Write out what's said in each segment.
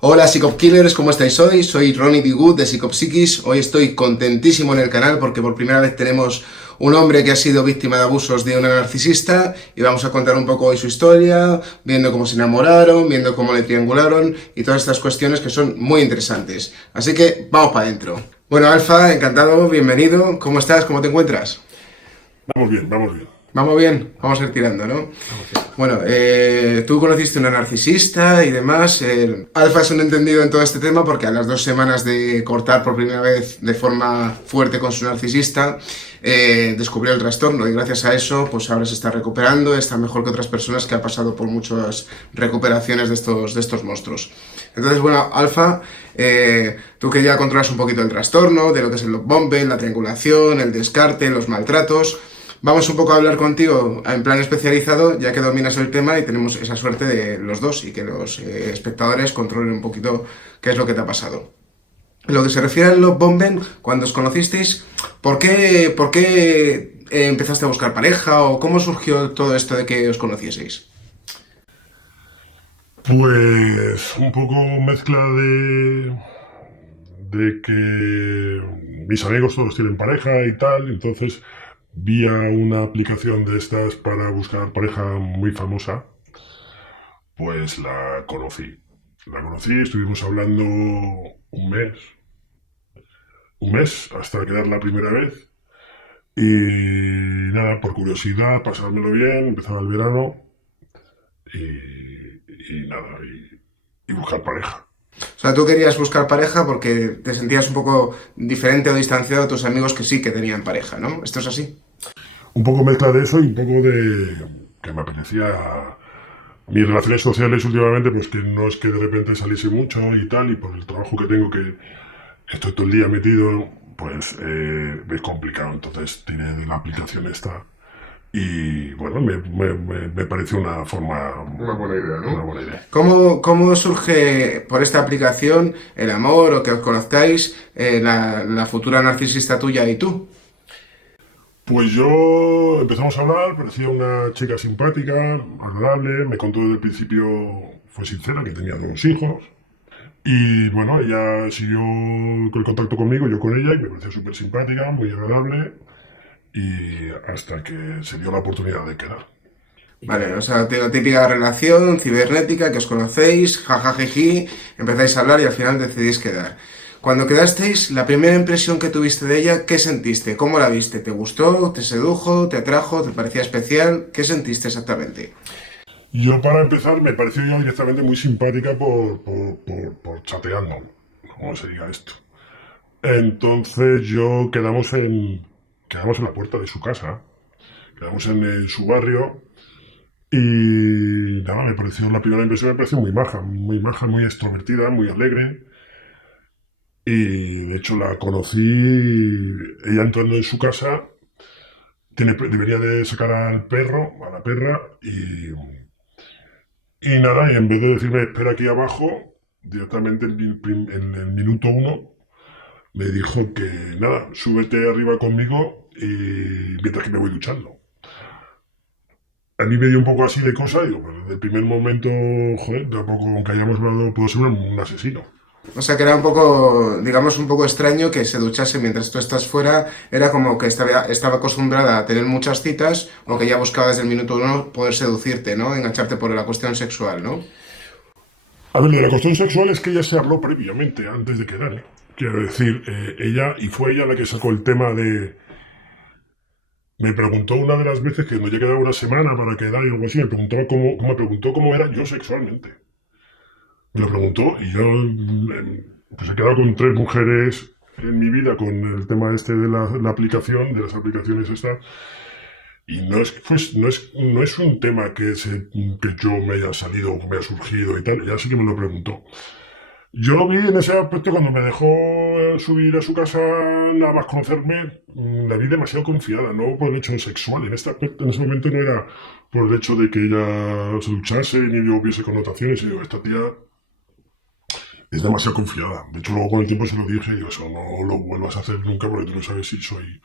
Hola Psychop Killers, ¿cómo estáis hoy? Soy Ronnie D. Good de Psychop Psiquis. Hoy estoy contentísimo en el canal porque por primera vez tenemos un hombre que ha sido víctima de abusos de una narcisista y vamos a contar un poco hoy su historia, viendo cómo se enamoraron, viendo cómo le triangularon y todas estas cuestiones que son muy interesantes. Así que vamos para adentro. Bueno, Alfa, encantado, bienvenido. ¿Cómo estás? ¿Cómo te encuentras? Vamos bien, vamos bien. Vamos bien, vamos a ir tirando, ¿no? Vamos bien. Bueno, tú conociste una narcisista y demás. Alfa es un entendido en todo este tema porque a las 2 semanas de cortar por primera vez de forma fuerte con su narcisista, descubrió el trastorno y gracias a eso, pues ahora se está recuperando, está mejor que otras personas que han pasado por muchas recuperaciones de estos monstruos. Entonces, bueno, Alfa, tú que ya controlas un poquito el trastorno, de lo que es el love bombing, la triangulación, el descarte, los maltratos. Vamos un poco a hablar contigo en plan especializado, ya que dominas el tema y tenemos esa suerte de los dos y que los espectadores controlen un poquito qué es lo que te ha pasado. En lo que se refiere al love bombing, cuando os conocisteis, ¿por qué empezaste a buscar pareja o cómo surgió todo esto de que os conocieseis? Pues un poco mezcla de que mis amigos todos tienen pareja y tal, entonces vía una aplicación de estas para buscar pareja muy famosa, pues la conocí. La conocí, estuvimos hablando un mes hasta quedar la primera vez. Y nada, por curiosidad, pasármelo bien, empezaba el verano y nada, y buscar pareja. O sea, tú querías buscar pareja porque te sentías un poco diferente o distanciado de tus amigos que sí que tenían pareja, ¿no? ¿Esto es así? Un poco mezcla de eso y un poco de que me apetecía mis relaciones sociales últimamente, pues que no es que de repente saliese mucho y tal, y por el trabajo que tengo que estoy todo el día metido, pues es complicado. Entonces tiré de la aplicación esta y bueno, me pareció una forma, Una buena idea, una ¿no? buena idea. ¿Cómo surge por esta aplicación el amor o que os conozcáis la futura narcisista tuya y tú? Pues yo empezamos a hablar, parecía una chica simpática, agradable, me contó desde el principio, fue sincera, que tenía 2 hijos. Y bueno, ella siguió con el contacto conmigo, yo con ella, y me pareció súper simpática, muy agradable, y hasta que se dio la oportunidad de quedar. Vale, o sea, la típica relación cibernética que os conocéis, jajajiji, empezáis a hablar y al final decidís quedar. Cuando quedasteis, la primera impresión que tuviste de ella, ¿qué sentiste? ¿Cómo la viste? ¿Te gustó? ¿Te sedujo? ¿Te atrajo? ¿Te parecía especial? ¿Qué sentiste exactamente? Yo, para empezar, me pareció ya directamente muy simpática por chateando, ¿cómo se diga esto? Entonces quedamos en la puerta de su casa, quedamos en su barrio. Y nada, la primera impresión me pareció muy maja, muy extrovertida, muy alegre. Y de hecho la conocí, ella entrando en su casa, debería de sacar al perro, a la perra, y nada, y en vez de decirme espera aquí abajo, directamente en el minuto 1, me dijo que nada, súbete arriba conmigo y mientras que me voy duchando. A mí me dio un poco así de cosa, digo, pero desde el primer momento, joder, tampoco, aunque hayamos hablado, puedo ser un asesino. O sea que era un poco, digamos, un poco extraño que se duchase mientras tú estás fuera. Era como que estaba acostumbrada a tener muchas citas o que ya buscaba desde el minuto uno poder seducirte, ¿no? Engancharte por la cuestión sexual, ¿no? A ver, de la cuestión sexual es que ella se habló previamente, antes de quedar, ¿eh? Quiero decir, fue ella la que sacó el tema de... Me preguntó una de las veces que nos ya quedaba una semana para quedar y algo así, me preguntó cómo era yo sexualmente. Me lo preguntó y yo pues he quedado con 3 mujeres en mi vida con el tema este de la aplicación, de las aplicaciones estas. Y no es un tema que yo me haya salido o que me haya surgido y tal, ella sí que me lo preguntó. Yo lo vi en ese aspecto cuando me dejó subir a su casa, nada más conocerme, la vi demasiado confiada, no por el hecho sexual. En este aspecto, en ese momento no era por el hecho de que ella se duchase ni yo hubiese connotaciones. Y digo, esta tía es demasiado confiada. De hecho, luego con el tiempo se lo dije y digo, eso no lo vuelvas a hacer nunca porque tú no sabes si soy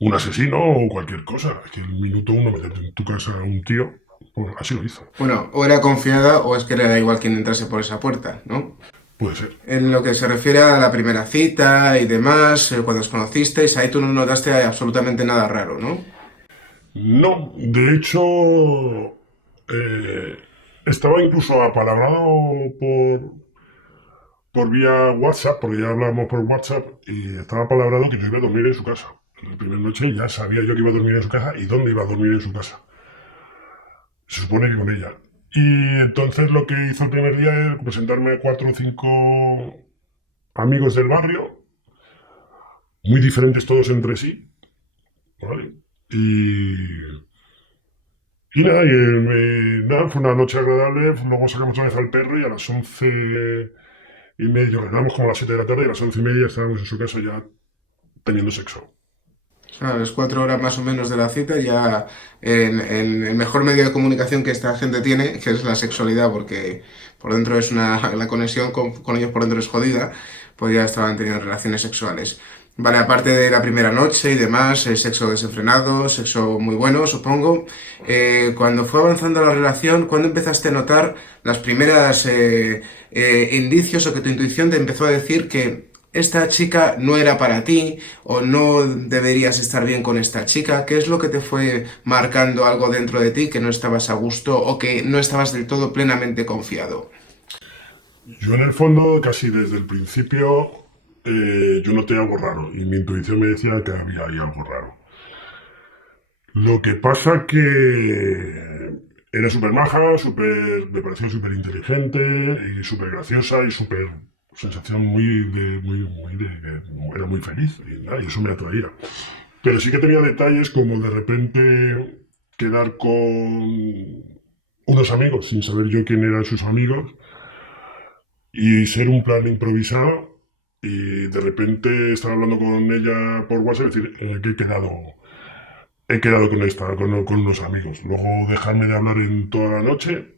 un asesino o cualquier cosa. Es que el minuto 1 meterte en tu casa a un tío. Pues así lo hizo. Bueno, o era confiada o es que le da igual quién entrase por esa puerta, ¿no? Puede ser. En lo que se refiere a la primera cita y demás, cuando os conocisteis, ahí tú no notaste absolutamente nada raro, ¿no? No, de hecho, eh, estaba incluso apalabrado por vía WhatsApp, porque ya hablábamos por WhatsApp, y estaba apalabrado que yo iba a dormir en su casa. La primera noche ya sabía yo que iba a dormir en su casa y dónde iba a dormir en su casa. Se supone que con ella. Y entonces lo que hizo el primer día era presentarme a 4 o 5 amigos del barrio, muy diferentes todos entre sí, ¿vale? Y nada, nada, fue una noche agradable, luego sacamos otra vez al perro y a las 11:30, quedamos como a las 7 de la tarde y a las 11:30 estábamos en su casa ya teniendo sexo. A las 4 horas más o menos de la cita, ya en el mejor medio de comunicación que esta gente tiene, que es la sexualidad, porque por dentro es la conexión con ellos por dentro es jodida, pues ya estaban teniendo relaciones sexuales. Vale, aparte de la primera noche y demás, sexo desenfrenado, sexo muy bueno, supongo. Cuando fue avanzando la relación, ¿cuándo empezaste a notar las primeras indicios o que tu intuición te empezó a decir que esta chica no era para ti o no deberías estar bien con esta chica? ¿Qué es lo que te fue marcando algo dentro de ti que no estabas a gusto o que no estabas del todo plenamente confiado? Yo en el fondo, casi desde el principio, yo noté algo raro y mi intuición me decía que había ahí algo raro. Lo que pasa que era súper maja, me pareció súper inteligente y súper graciosa y súper sensación era muy feliz y, nada, y eso me atraía. Pero sí que tenía detalles como de repente quedar con unos amigos sin saber yo quién eran sus amigos y ser un plan improvisado y de repente estar hablando con ella por WhatsApp y decir que he quedado con unos amigos. Luego dejarme de hablar en toda la noche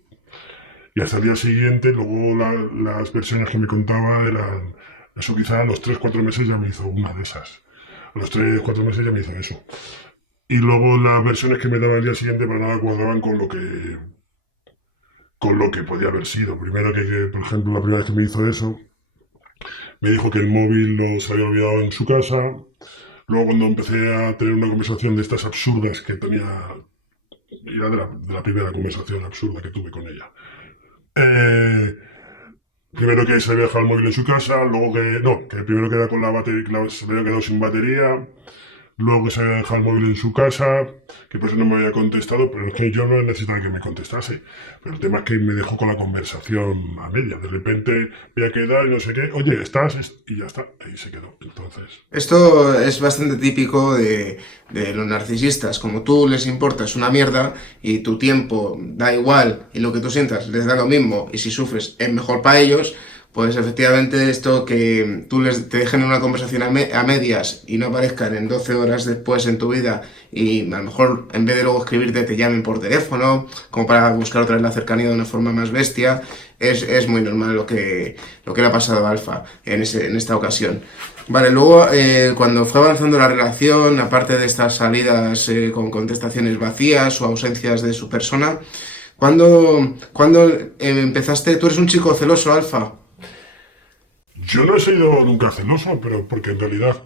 y hasta el día siguiente, luego las versiones que me contaba eran, eso quizá a los 3 o 4 meses ya me hizo una de esas. A los 3 o 4 meses ya me hizo eso. Y luego las versiones que me daba el día siguiente para nada cuadraban con lo que podía haber sido. Primero por ejemplo, la primera vez que me hizo eso, me dijo que el móvil se había olvidado en su casa. Luego cuando empecé a tener una conversación de estas absurdas que tenía, era de la primera conversación absurda que tuve con ella. Eh, Primero que se había dejado el móvil en su casa, luego que primero queda con la batería, que se había quedado sin batería, luego que se había dejado el móvil en su casa, que por eso no me había contestado, pero es que yo no necesitaba que me contestase. Pero el tema es que me dejó con la conversación a media. De repente voy a quedar y no sé qué, oye, ¿estás? Y ya está, ahí se quedó. Entonces, Esto es bastante típico de los narcisistas. Como tú les importas una mierda y tu tiempo da igual y lo que tú sientas les da lo mismo y si sufres es mejor para ellos, pues efectivamente esto que te dejen una conversación a medias y no aparezcan en 12 horas después en tu vida y a lo mejor en vez de luego escribirte te llamen por teléfono, como para buscar otra vez la cercanía de una forma más bestia, es muy normal lo que le ha pasado a Alfa en esta ocasión. Vale, luego cuando fue avanzando la relación, aparte de estas salidas con contestaciones vacías o ausencias de su persona, ¿cuándo empezaste? ¿Tú eres un chico celoso, Alfa? yo no he sido nunca celoso, pero porque en realidad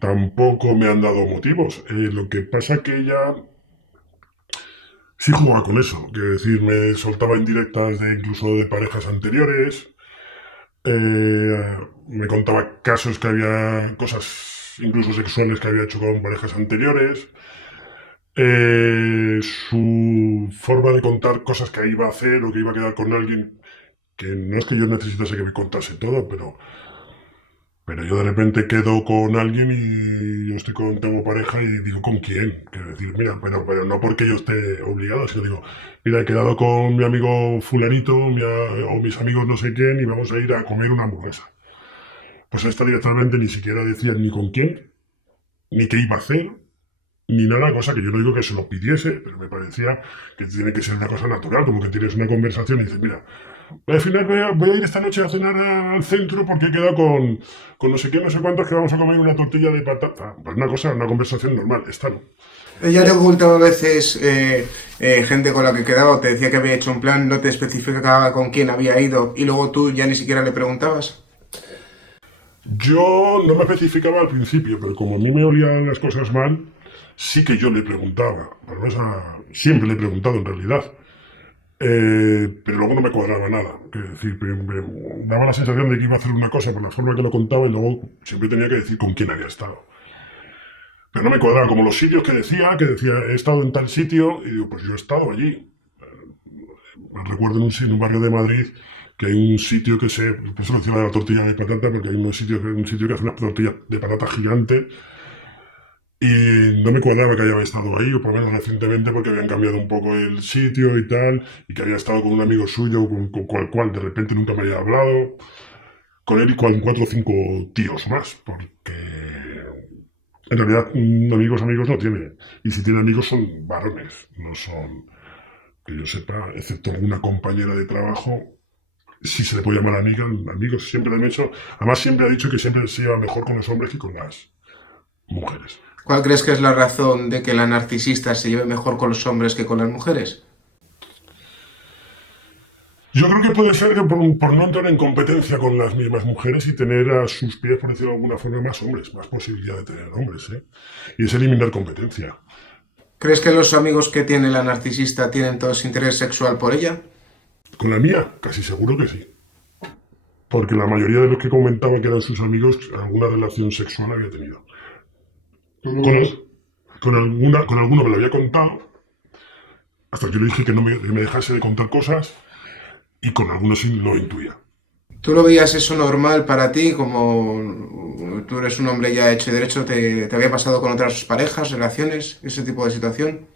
tampoco me han dado motivos. Lo que pasa que ella sí jugaba con eso, quiero decir, me soltaba indirectas incluso de parejas anteriores, me contaba casos que había, cosas incluso sexuales que había hecho con parejas anteriores, su forma de contar cosas que iba a hacer o que iba a quedar con alguien, que no es que yo necesitase que me contase todo, pero yo de repente quedo con alguien y yo tengo pareja y digo, ¿con quién? Quiero decir, mira, pero no porque yo esté obligado, sino digo, mira, he quedado con mi amigo fulanito o mis amigos no sé quién y vamos a ir a comer una hamburguesa. Pues esta directamente ni siquiera decía ni con quién, ni qué iba a hacer, ni nada, cosa que yo no digo que se lo pidiese, pero me parecía que tiene que ser una cosa natural, como que tienes una conversación y dices, mira, Al final voy a ir esta noche a cenar al centro porque he quedado con no sé qué, no sé cuántos que vamos a comer una tortilla de patata. Pues una cosa, una conversación normal, esta no. Ella te ocultaba a veces gente con la que quedaba, o te decía que había hecho un plan, no te especificaba con quién había ido y luego tú ya ni siquiera le preguntabas. Yo no me especificaba al principio, pero como a mí me olían las cosas mal, sí que yo le preguntaba. Por lo menos siempre le he preguntado en realidad. Pero luego no me cuadraba nada. Es decir, me daba la sensación de que iba a hacer una cosa por la forma que lo contaba y luego siempre tenía que decir con quién había estado. Pero no me cuadraba, como los sitios que decía, he estado en tal sitio, y digo, pues yo he estado allí. Recuerdo en un barrio de Madrid que hay un sitio que por eso decía de la tortilla de patata, porque hay un sitio que hace una tortilla de patata gigante, y no me cuadraba que haya estado ahí, o por lo menos recientemente, porque habían cambiado un poco el sitio y tal, y que había estado con un amigo suyo, con cual de repente nunca me había hablado, con él y con 4 o 5 tíos más, porque en realidad amigos no tiene, y si tiene amigos son varones, no son, que yo sepa, excepto alguna compañera de trabajo, si se le puede llamar amiga, amigos, siempre le han hecho, además siempre ha dicho que siempre se lleva mejor con los hombres que con las mujeres. ¿Cuál crees que es la razón de que la narcisista se lleve mejor con los hombres que con las mujeres? Yo creo que puede ser que por no entrar en competencia con las mismas mujeres y tener a sus pies, por decirlo de alguna forma, más hombres, más posibilidad de tener hombres, ¿eh? Y es eliminar competencia. ¿Crees que los amigos que tiene la narcisista tienen todo ese interés sexual por ella? Con la mía, casi seguro que sí. Porque la mayoría de los que comentaba que eran sus amigos, alguna relación sexual había tenido. Con alguno me lo había contado, hasta que yo le dije que no me dejase de contar cosas, y con algunos sí lo intuía. ¿Tú lo veías eso normal para ti? Como tú eres un hombre ya hecho y derecho, ¿te había pasado con otras parejas, relaciones, ese tipo de situación?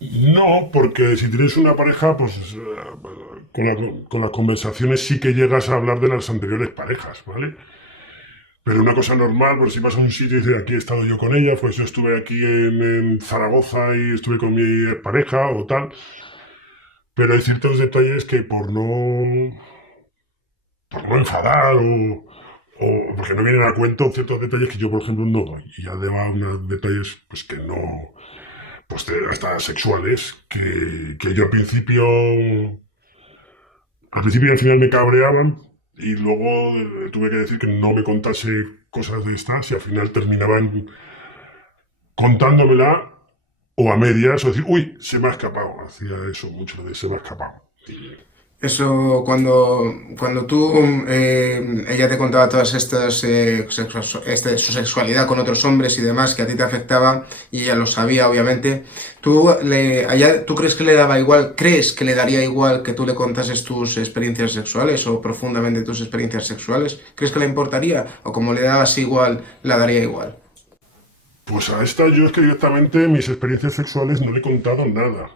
No, porque si tienes una pareja, pues con las conversaciones sí que llegas a hablar de las anteriores parejas, ¿vale? Pero una cosa normal, pues si vas a un sitio y dices, aquí he estado yo con ella, pues yo estuve aquí en Zaragoza y estuve con mi pareja o tal. Pero hay ciertos detalles que por no enfadar o porque no vienen a cuento ciertos detalles que yo, por ejemplo, no doy. Y además unos detalles pues que no, pues hasta sexuales, que yo al principio y al final me cabreaban y luego tuve que decir que no me contase cosas de estas y al final terminaban contándomela o a medias o decir, uy, se me ha escapado. Hacía eso mucho de se me ha escapado. Eso, cuando tú, ella te contaba todas estas, su sexualidad con otros hombres y demás, que a ti te afectaba, y ella lo sabía, obviamente, ¿tú crees que le daba igual, crees que le daría igual que tú le contases tus experiencias sexuales o profundamente tus experiencias sexuales? ¿Crees que le importaría? ¿O como le dabas igual, la daría igual? Pues a esta yo es que directamente mis experiencias sexuales no le he contado nada.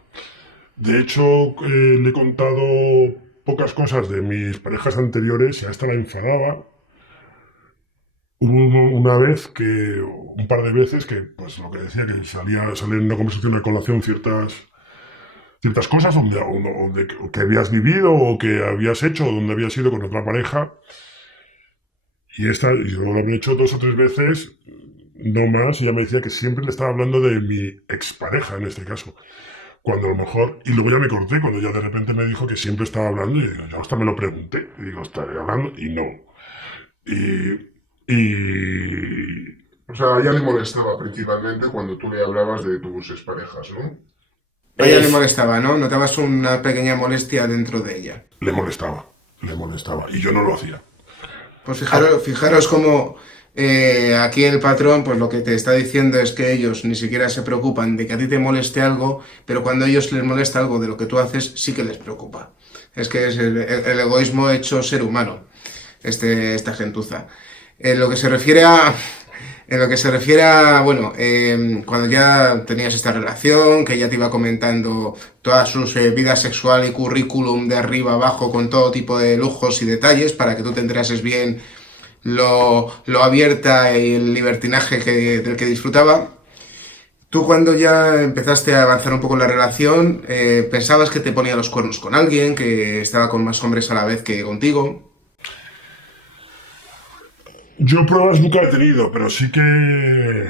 De hecho, le he contado pocas cosas de mis parejas anteriores y a esta la enfadaba. Hubo una vez un par de veces que, pues lo que decía, que salía en una conversación a colación ciertas cosas que habías vivido o que habías hecho o donde habías ido con otra pareja. Yo lo había hecho 2 o 3 veces, no más, y ella me decía que siempre le estaba hablando de mi expareja en este caso. Cuando a lo mejor, y luego ya me corté, cuando ya de repente me dijo que siempre estaba hablando, y digo, yo hasta me lo pregunté, y digo, ¿estaré hablando? Y no. Y O sea, a ella le molestaba principalmente cuando tú le hablabas de tus exparejas, ¿no? A ella le es, molestaba, ¿no? Notabas una pequeña molestia dentro de ella. le molestaba, y yo no lo hacía. Pues Ah, fijaros cómo aquí el patrón, pues lo que te está diciendo es que ellos ni siquiera se preocupan de que a ti te moleste algo, pero cuando a ellos les molesta algo de lo que tú haces, sí que les preocupa. Es que es el egoísmo hecho ser humano, esta gentuza. En lo que se refiere a, en lo que se refiere a, bueno, cuando ya tenías esta relación, que ella te iba comentando toda su vida sexual y currículum de arriba abajo con todo tipo de lujos y detalles para que tú te enterases bien lo abierta y el libertinaje del que disfrutaba. Tú cuando ya empezaste a avanzar un poco en la relación, ¿pensabas que te ponía los cuernos con alguien, que estaba con más hombres a la vez que contigo? Yo pruebas nunca he tenido, pero sí que,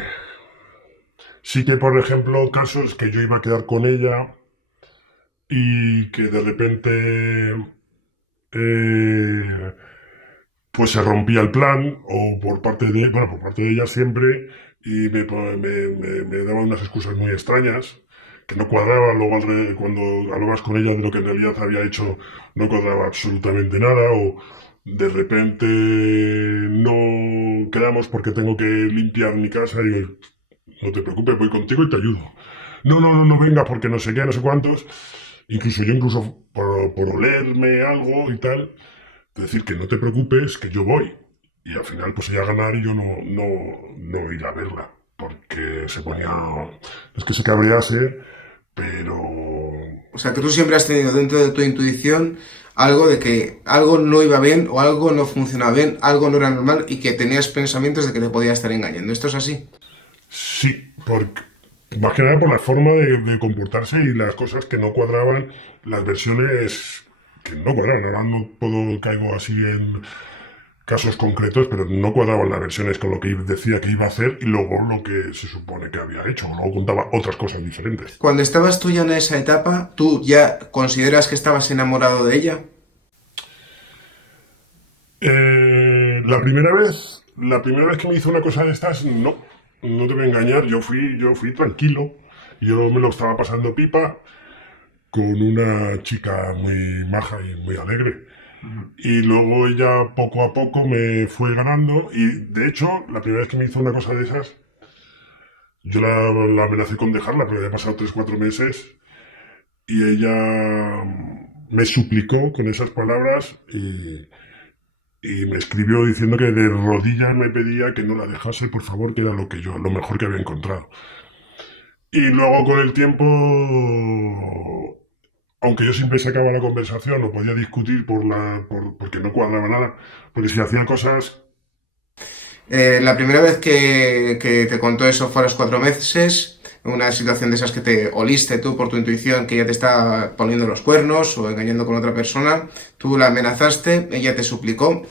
por ejemplo, casos que yo iba a quedar con ella y que de repente eh, pues se rompía el plan, o por parte de ella siempre, y me daba unas excusas muy extrañas, que no cuadraban. Luego cuando hablabas con ella de lo que en realidad había hecho, no cuadraba absolutamente nada, o de repente no quedamos porque tengo que limpiar mi casa, y digo, no te preocupes, voy contigo y te ayudo. No venga porque no sé qué, no sé cuántos. Incluso por olerme algo y tal, decir que no te preocupes, que yo voy. Y al final, pues ella ganar y yo no ir a verla. Porque se ponía. Es que se cabrease, pero. O sea, que tú siempre has tenido dentro de tu intuición algo de que algo no iba bien o algo no funcionaba bien, algo no era normal y que tenías pensamientos de que te podía estar engañando. ¿Esto es así? Sí, porque. Más que nada por la forma de comportarse y las cosas que no cuadraban, las versiones que no cuadraban. Ahora no puedo caigo así en casos concretos, pero no cuadraban las versiones con lo que decía que iba a hacer y luego lo que se supone que había hecho. Luego contaba otras cosas diferentes. Cuando estabas tú ya en esa etapa, ¿tú ya consideras que estabas enamorado de ella? La primera vez que me hizo una cosa de estas, no te voy a engañar, yo fui tranquilo, yo me lo estaba pasando pipa con una chica muy maja y muy alegre. Y luego ella poco a poco me fue ganando y de hecho la primera vez que me hizo una cosa de esas, yo la amenacé con dejarla, pero había pasado 3 4 meses y ella me suplicó con esas palabras y me escribió diciendo que de rodillas me pedía que no la dejase, por favor, que era lo mejor que había encontrado. Y luego con el tiempo, aunque yo siempre sacaba la conversación, no podía discutir porque no cuadraba nada, porque si hacía cosas. La primera vez que te contó eso fue a los 4 meses, una situación de esas que te oliste tú por tu intuición que ella te está poniendo los cuernos o engañando con otra persona, tú la amenazaste, ella te suplicó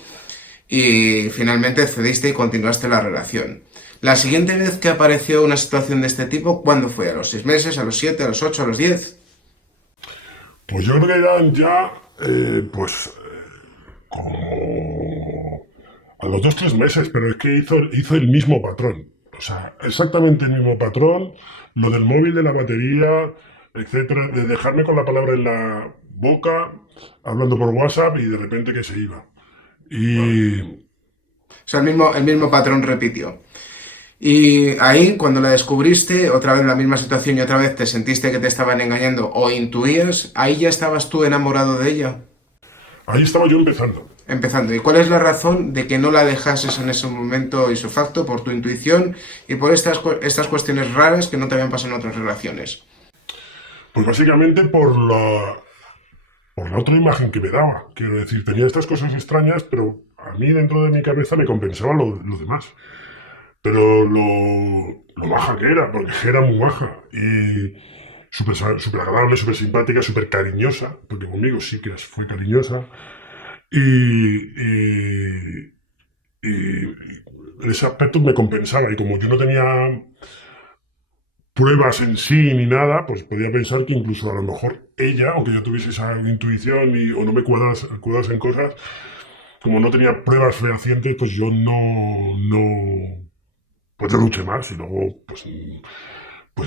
y finalmente cediste y continuaste la relación. La siguiente vez que apareció una situación de este tipo, ¿cuándo fue? ¿A los 6 meses, a los 7, a los 8, a los 10? Pues yo creo que eran ya, pues, como a los 2 3 meses, pero es que hizo el mismo patrón. O sea, exactamente el mismo patrón, lo del móvil, de la batería, etcétera, de dejarme con la palabra en la boca, hablando por WhatsApp y de repente que se iba. Y O sea, el mismo patrón repitió. Y ahí, cuando la descubriste, otra vez la misma situación y otra vez te sentiste que te estaban engañando o intuías, ahí ya estabas tú enamorado de ella, ahí estaba yo empezando. empezando. ¿Y cuál es la razón de que no la dejases en ese momento isofacto por tu intuición y por estas cuestiones raras que no te habían pasado en otras relaciones? Pues básicamente por la otra imagen que me daba. Quiero decir, tenía estas cosas extrañas, pero a mí dentro de mi cabeza me compensaba lo demás. Pero lo baja que era, porque era muy baja. Y súper agradable, súper simpática, súper cariñosa, porque conmigo sí que fue cariñosa. Y en ese aspecto me compensaba. Y como yo no tenía pruebas en sí ni nada, pues podía pensar que incluso a lo mejor ella, aunque yo tuviese esa intuición o no me cuadras en cosas, como no tenía pruebas fehacientes, pues yo pues yo luché más y luego, pues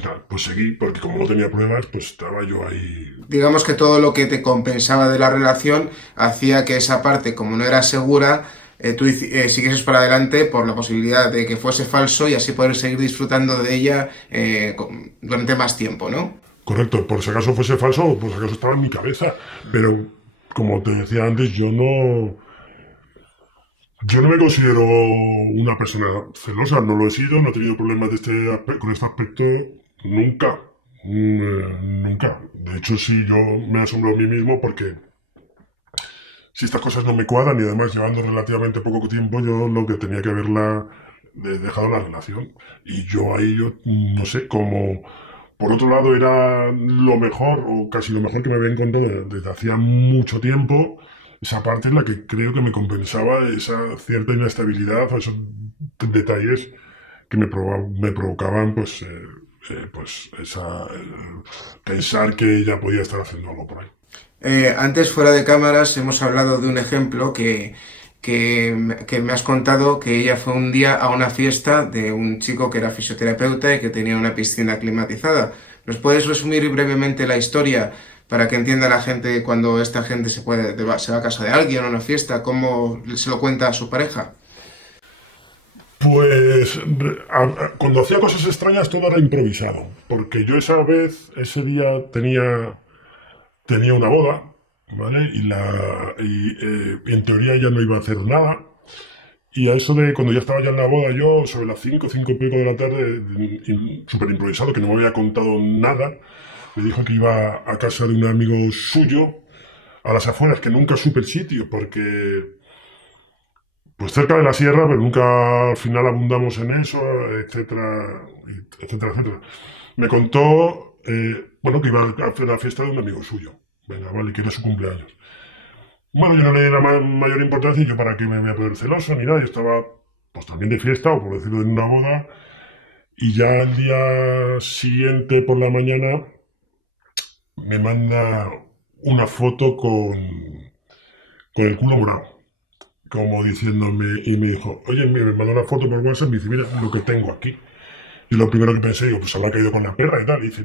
nada, pues seguí, porque como no tenía pruebas, pues estaba yo ahí. Digamos que todo lo que te compensaba de la relación hacía que esa parte, como no era segura, tú siguieses para adelante por la posibilidad de que fuese falso y así poder seguir disfrutando de ella durante más tiempo, ¿no? Correcto, por si acaso fuese falso, por si acaso estaba en mi cabeza, pero como te decía antes, yo no me considero una persona celosa, no lo he sido, no he tenido problemas con este aspecto nunca. Nunca. De hecho, sí, yo me asombro a mí mismo porque si estas cosas no me cuadran y además llevando relativamente poco tiempo, yo lo que tenía que haberla dejado la relación. Y yo ahí, yo no sé, como por otro lado era lo mejor, o casi lo mejor que me había encontrado desde hacía mucho tiempo, esa parte es la que creo que me compensaba esa cierta inestabilidad o esos detalles que me provocaban, pensar que ella podía estar haciendo algo por ahí. Antes, fuera de cámaras, hemos hablado de un ejemplo que me has contado que ella fue un día a una fiesta de un chico que era fisioterapeuta y que tenía una piscina climatizada. ¿Nos puedes resumir brevemente la historia para que entienda la gente cuando esta gente se va a casa de alguien a una fiesta, cómo se lo cuenta a su pareja? Pues cuando hacía cosas extrañas todo era improvisado, porque yo ese día tenía una boda, ¿vale? Y en teoría ella no iba a hacer nada. Y a eso de cuando ya estaba ya en la boda, yo sobre las 5 y pico de la tarde, súper improvisado, que no me había contado nada, me dijo que iba a casa de un amigo suyo, a las afueras, que nunca supe el sitio, porque pues cerca de la sierra, pero nunca al final abundamos en eso, etcétera, etcétera, etcétera. Me contó, bueno, que iba a hacer la fiesta de un amigo suyo. Venga, vale, que era su cumpleaños. Bueno, yo no le di la mayor importancia y yo para qué me voy a poner celoso ni nada. Yo estaba, pues también de fiesta, o por decirlo, en una boda. Y ya al día siguiente por la mañana me manda una foto con el culo morado. Como diciéndome, y me dijo, oye, me mandó una foto por WhatsApp y me dice, mira lo que tengo aquí. Y lo primero que pensé, digo, pues habrá caído con la perra y tal. Y dice,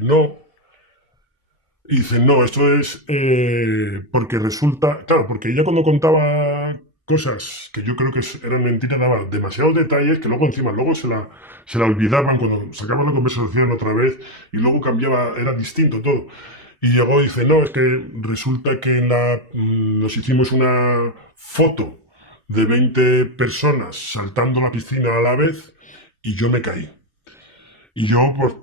no, esto es porque resulta, claro, porque ella cuando contaba cosas que yo creo que eran mentiras, daba demasiados detalles que luego encima, luego se la olvidaban cuando sacaban la conversación otra vez y luego cambiaba, era distinto todo. Y llegó y dice, no, es que resulta que nos hicimos una foto de 20 personas saltando la piscina a la vez y yo me caí. Y yo, pues,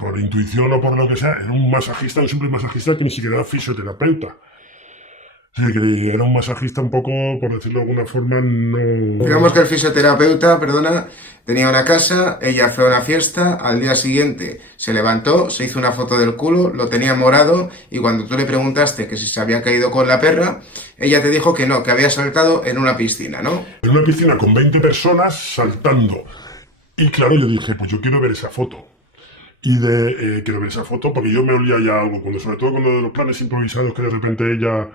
por intuición o por lo que sea, era un masajista, un simple masajista que ni siquiera era fisioterapeuta. Sí, que era un masajista un poco, por decirlo de alguna forma, no... Digamos que el fisioterapeuta, perdona, tenía una casa, ella fue a una fiesta, al día siguiente se levantó, se hizo una foto del culo, lo tenía morado y cuando tú le preguntaste que si se había caído con la perra, ella te dijo que no, que había saltado en una piscina, ¿no? En una piscina con 20 personas saltando. Y claro, yo dije, pues yo quiero ver esa foto. Quiero ver esa foto porque yo me olía ya algo, sobre todo con lo de los planes improvisados que de repente ella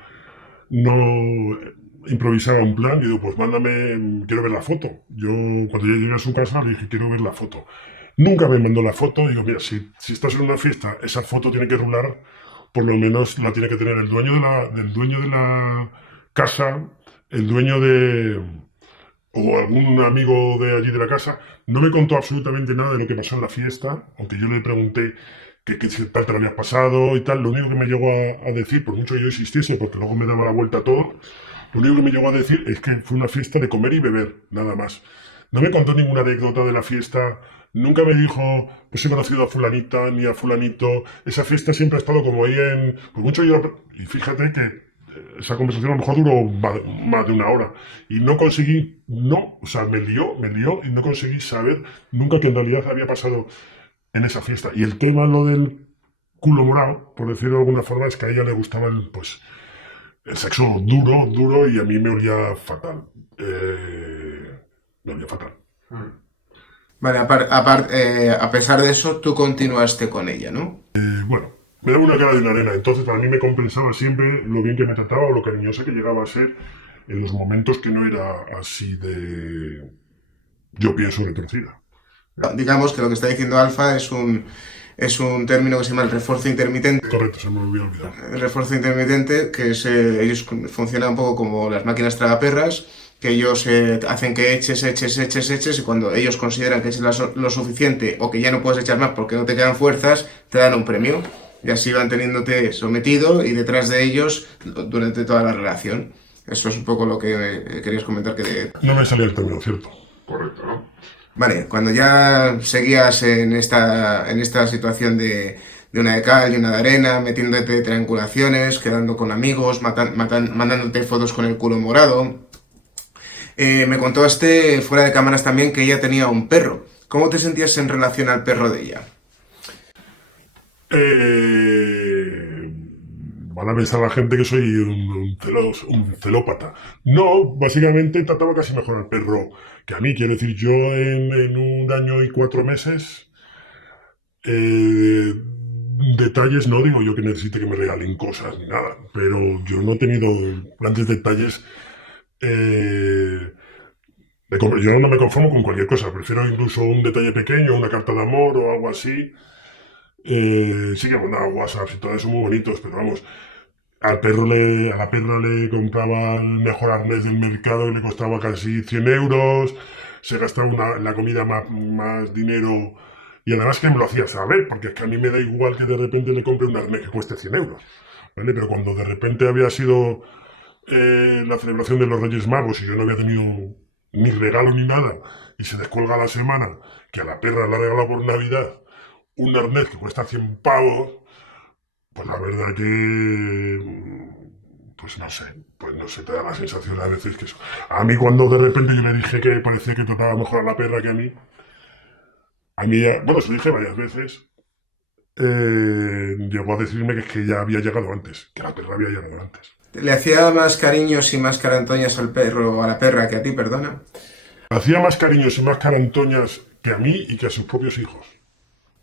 no improvisaba un plan, y digo, pues mándame, quiero ver la foto. Yo cuando yo llegué a su casa le dije, quiero ver la foto. Nunca me mandó la foto, digo, mira, si estás en una fiesta, esa foto tiene que rular, por lo menos la tiene que tener el dueño de la casa, el dueño o algún amigo de allí de la casa. No me contó absolutamente nada de lo que pasó en la fiesta, aunque yo le pregunté qué tal te lo habías pasado y tal. Lo único que me llegó a decir, por mucho que yo insistiese, porque luego me daba la vuelta a todo, lo único que me llegó a decir es que fue una fiesta de comer y beber, nada más. No me contó ninguna anécdota de la fiesta, nunca me dijo, pues he conocido a fulanita ni a fulanito. Esa fiesta siempre ha estado como ahí por mucho y fíjate que esa conversación a lo mejor duró más de una hora y no conseguí, o sea, me lió y no conseguí saber nunca que en realidad había pasado en esa fiesta. Y el tema, lo del culo morado, por decirlo de alguna forma, es que a ella le gustaba el sexo duro y a mí me olía fatal. Me olía fatal. Vale, a pesar de eso, tú continuaste con ella, ¿no? Bueno, me daba una cara de una arena, entonces para mí me compensaba siempre lo bien que me trataba o lo cariñosa que llegaba a ser en los momentos que no era así de, yo pienso, retorcida. Digamos que lo que está diciendo Alfa es un término que se llama el refuerzo intermitente. Correcto, se me había olvidado. El refuerzo intermitente, que ellos funcionan un poco como las máquinas tragaperras, que ellos hacen que eches y cuando ellos consideran que eches lo suficiente o que ya no puedes echar más porque no te quedan fuerzas, te dan un premio. Y así van teniéndote sometido y detrás de ellos durante toda la relación. Eso es un poco lo que querías comentar. No me salía el término, ¿cierto? Correcto, ¿no? Vale, cuando ya seguías en esta situación de una de cal y una de arena, metiéndote triangulaciones, quedando con amigos, mandándote fotos con el culo morado, Me contó fuera de cámaras también que ella tenía un perro. ¿Cómo te sentías en relación al perro de ella? Eh, Van a pensar la gente que soy un celópata. No, básicamente trataba casi mejor al perro que a mí. Quiero decir, yo en 1 año y 4 meses, eh, detalles, no digo yo que necesite que me regalen cosas ni nada, pero yo no he tenido grandes detalles. eh, yo no me conformo con cualquier cosa, prefiero incluso un detalle pequeño, una carta de amor o algo así. Sí que mandaba WhatsApp y todo eso muy bonitos, pero vamos, a la perra le compraba el mejor arnés del mercado y le costaba casi 100 euros, se gastaba en la comida más dinero y además que me lo hacía saber, porque es que a mí me da igual que de repente le compre un arnés que cueste 100 euros, ¿vale? Pero cuando de repente había sido la celebración de los Reyes Magos y yo no había tenido ni regalo ni nada y se descuelga la semana que a la perra le ha regalado por Navidad un arnés que cuesta 100 pavos, pues la verdad que, pues no sé, te da la sensación a veces que eso. A mí cuando de repente yo le dije que parecía que trataba mejor a la perra que a mí bueno, se lo dije varias veces, llegó a decirme que es que ya había llegado antes, que la perra había llegado antes. ¿Le hacía más cariños y más carantoñas al perro o a la perra que a ti, perdona? Hacía más cariños y más carantoñas que a mí y que a sus propios hijos.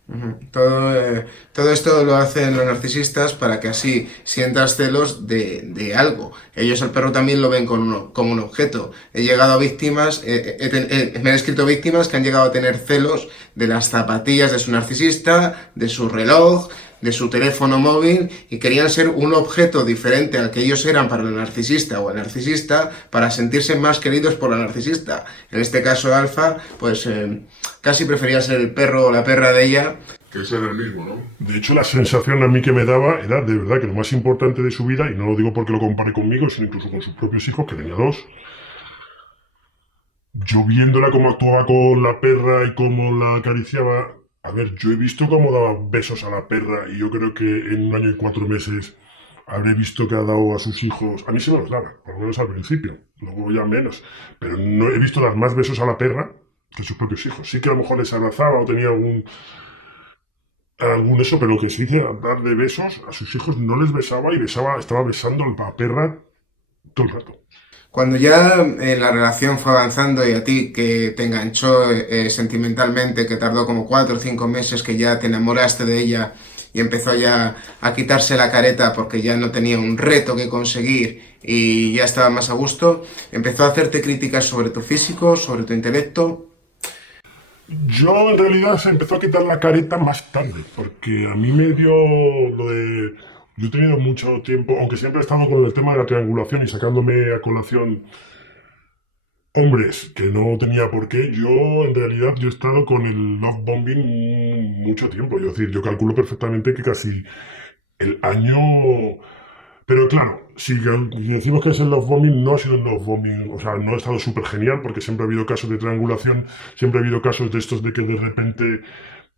Ujú. Todo esto lo hacen los narcisistas para que así sientas celos de algo. Ellos al perro también lo ven como un objeto. He llegado a víctimas, me han escrito víctimas que han llegado a tener celos de las zapatillas de su narcisista, de su reloj, de su teléfono móvil y querían ser un objeto diferente al que ellos eran para el narcisista o el narcisista para sentirse más queridos por la narcisista. En este caso Alfa, pues casi prefería ser el perro o la perra de ella. Que ser el mismo, ¿no? De hecho, la sensación a mí que me daba era de verdad que lo más importante de su vida, y no lo digo porque lo compare conmigo, sino incluso con sus propios hijos, que tenía dos, yo viéndola cómo actuaba con la perra y cómo la acariciaba, a ver, yo he visto cómo daba besos a la perra y yo creo que en 1 año y 4 meses habré visto que ha dado a sus hijos, a mí se me los daba, por lo menos al principio, luego ya menos, pero no he visto dar más besos a la perra que a sus propios hijos. Sí que a lo mejor les abrazaba o tenía algún eso, pero lo que se dice dar de besos a sus hijos no les besaba y estaba besando a la perra todo el rato. Cuando ya la relación fue avanzando y a ti que te enganchó sentimentalmente, que tardó como 4 o 5 meses, que ya te enamoraste de ella y empezó ya a quitarse la careta porque ya no tenía un reto que conseguir y ya estaba más a gusto, empezó a hacerte críticas sobre tu físico, sobre tu intelecto. Yo en realidad se empezó a quitar la careta más tarde, porque a mí me dio lo de... Yo he tenido mucho tiempo, aunque siempre he estado con el tema de la triangulación y sacándome a colación hombres que no tenía por qué, yo en realidad yo he estado con el love bombing mucho tiempo. Es decir, yo calculo perfectamente que casi el año... Pero claro, si decimos que es el love bombing, no ha sido un love bombing, o sea, no ha estado súper genial, porque siempre ha habido casos de triangulación, siempre ha habido casos de estos de que de repente,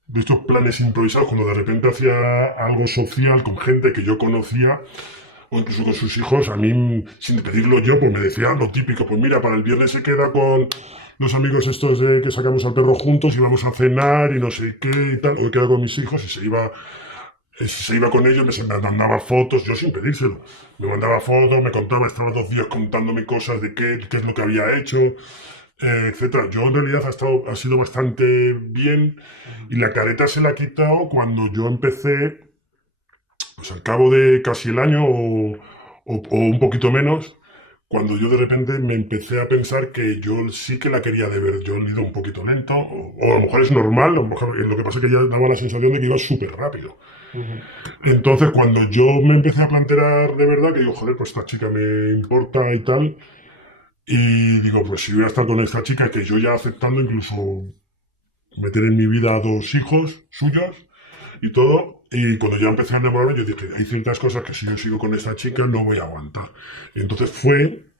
de estos planes improvisados, cuando de repente hacía algo social con gente que yo conocía, o incluso con sus hijos, a mí, sin pedirlo yo, pues me decía lo típico, pues mira, para el viernes se queda con los amigos estos de que sacamos al perro juntos y vamos a cenar y no sé qué y tal, o he quedado con mis hijos y se iba con ellos, me mandaba fotos, yo sin pedírselo. Me mandaba fotos, me contaba, estaba 2 días contándome cosas de qué es lo que había hecho, etcétera. Yo en realidad ha sido bastante bien y la careta se la ha quitado cuando yo empecé, pues al cabo de casi el año o un poquito menos, cuando yo de repente me empecé a pensar que yo sí que la quería de ver. Yo he ido un poquito lento, o a lo mejor es normal, a lo mejor lo que pasa es que ya daba la sensación de que iba súper rápido. Entonces, cuando yo me empecé a plantear de verdad, que digo, joder, pues esta chica me importa y tal, y digo, pues si voy a estar con esta chica, que yo ya aceptando incluso meter en mi vida a 2 hijos suyos y todo, y cuando ya empecé a enamorarme, yo dije, hay ciertas cosas que si yo sigo con esta chica no voy a aguantar. Y entonces fue,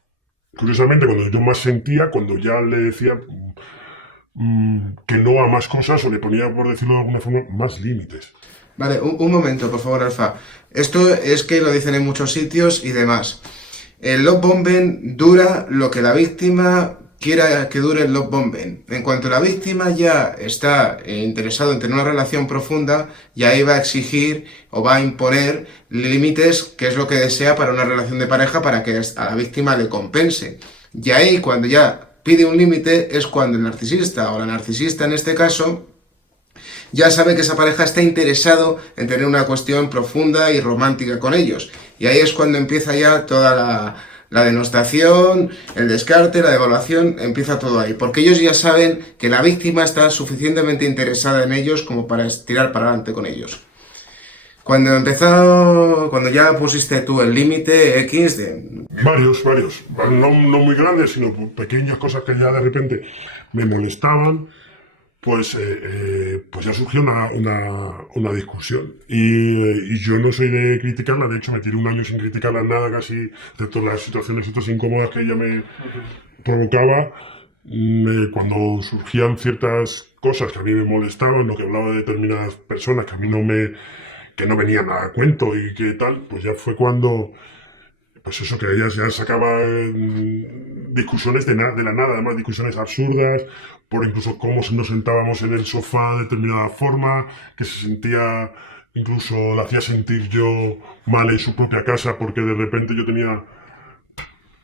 curiosamente, cuando yo más sentía, cuando ya le decía que no a más cosas, o le ponía, por decirlo de alguna forma, más límites. Vale, un momento, por favor, Alfa. Esto es que lo dicen en muchos sitios y demás. El love bombing dura lo que la víctima quiera que dure el love bombing. En cuanto la víctima ya está interesado en tener una relación profunda, ya ahí va a exigir o va a imponer límites, que es lo que desea para una relación de pareja, para que a la víctima le compense. Y ahí, cuando ya pide un límite, es cuando el narcisista o la narcisista en este caso ya sabe que esa pareja está interesado en tener una cuestión profunda y romántica con ellos. Y ahí es cuando empieza ya toda la denostación, el descarte, la devaluación, empieza todo ahí. Porque ellos ya saben que la víctima está suficientemente interesada en ellos como para tirar para adelante con ellos. Cuando ya pusiste tú el límite X de... Varios. No muy grandes, sino pequeñas cosas que ya de repente me molestaban. Pues ya surgió una discusión. Y yo no soy de criticarla, de hecho me tiré un año sin criticarla nada, casi, excepto las situaciones estas incómodas que ella me provocaba. Cuando surgían ciertas cosas que a mí me molestaban, o que hablaba de determinadas personas que a mí que no venían a cuento y que tal, pues ya fue cuando... Pues eso, que ella ya sacaba discusiones de la nada, además discusiones absurdas, por incluso cómo nos sentábamos en el sofá de determinada forma, que se sentía, incluso la hacía sentir yo mal en su propia casa porque de repente yo tenía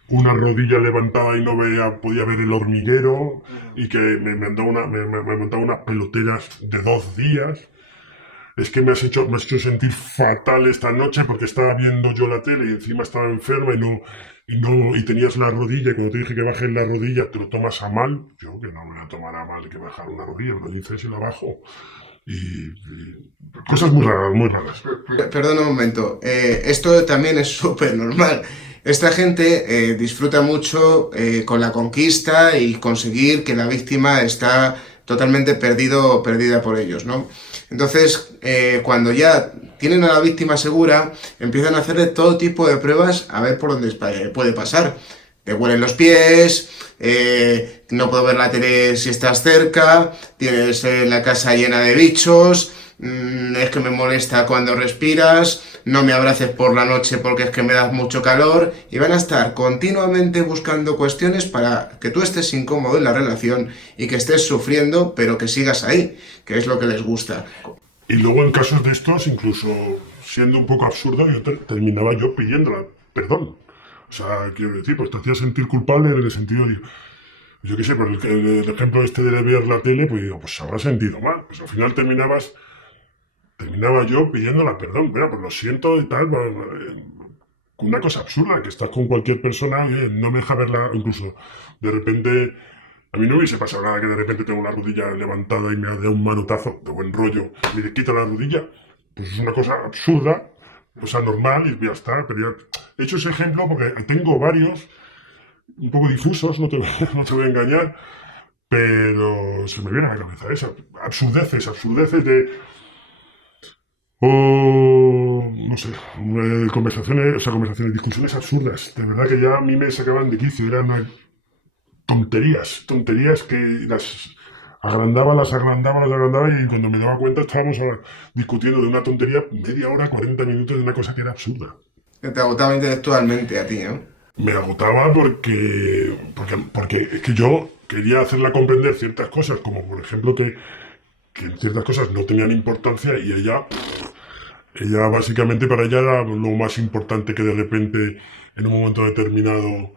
una rodilla levantada y no podía ver el hormiguero, y que me montaba unas peloteras de 2 días. Es que me has hecho sentir fatal esta noche porque estaba viendo yo la tele y encima estaba enferma y tenías la rodilla, y cuando te dije que bajes la rodilla te lo tomas a mal. Yo que no me lo tomara a mal que bajar una rodilla, lo dices y la bajo. Y cosas muy raras. Perdona un momento, esto también es súper normal. Esta gente disfruta mucho con la conquista y conseguir que la víctima está totalmente perdida por ellos, ¿no? Entonces, cuando ya tienen a la víctima segura, empiezan a hacerle todo tipo de pruebas a ver por dónde puede pasar. Te huelen los pies, no puedo ver la tele si estás cerca, tienes la casa llena de bichos, es que me molesta cuando respiras, no me abraces por la noche porque es que me das mucho calor, y van a estar continuamente buscando cuestiones para que tú estés incómodo en la relación y que estés sufriendo, pero que sigas ahí, que es lo que les gusta. Y luego en casos de estos, incluso siendo un poco absurdo, terminaba yo pidiéndola perdón. O sea, quiero decir, pues te hacía sentir culpable en el sentido de... Yo qué sé, por el ejemplo este de ver la tele, pues digo, pues se habrá sentido mal. Pues al final terminaba yo pidiéndola perdón. Mira, pues lo siento y tal. Una cosa absurda, que estás con cualquier persona, no me deja verla, incluso de repente... A mí no hubiese pasado nada que de repente tengo la rodilla levantada y me da un manotazo de buen rollo y me quita la rodilla. Pues es una cosa absurda, o sea, normal, y ya está. Pero ya he hecho ese ejemplo porque tengo varios, un poco difusos, no te voy a engañar, pero se me viene a la cabeza esa. Absurdeces de... no sé, conversaciones, discusiones absurdas. De verdad que ya a mí me sacaban de quicio, eran tonterías que las agrandaba, y cuando me daba cuenta estábamos discutiendo de una tontería media hora, 40 minutos de una cosa que era absurda. Te agotaba intelectualmente a ti, ¿no? Me agotaba porque es que yo quería hacerla comprender ciertas cosas, como por ejemplo que ciertas cosas no tenían importancia, y ella básicamente, para ella era lo más importante que de repente en un momento determinado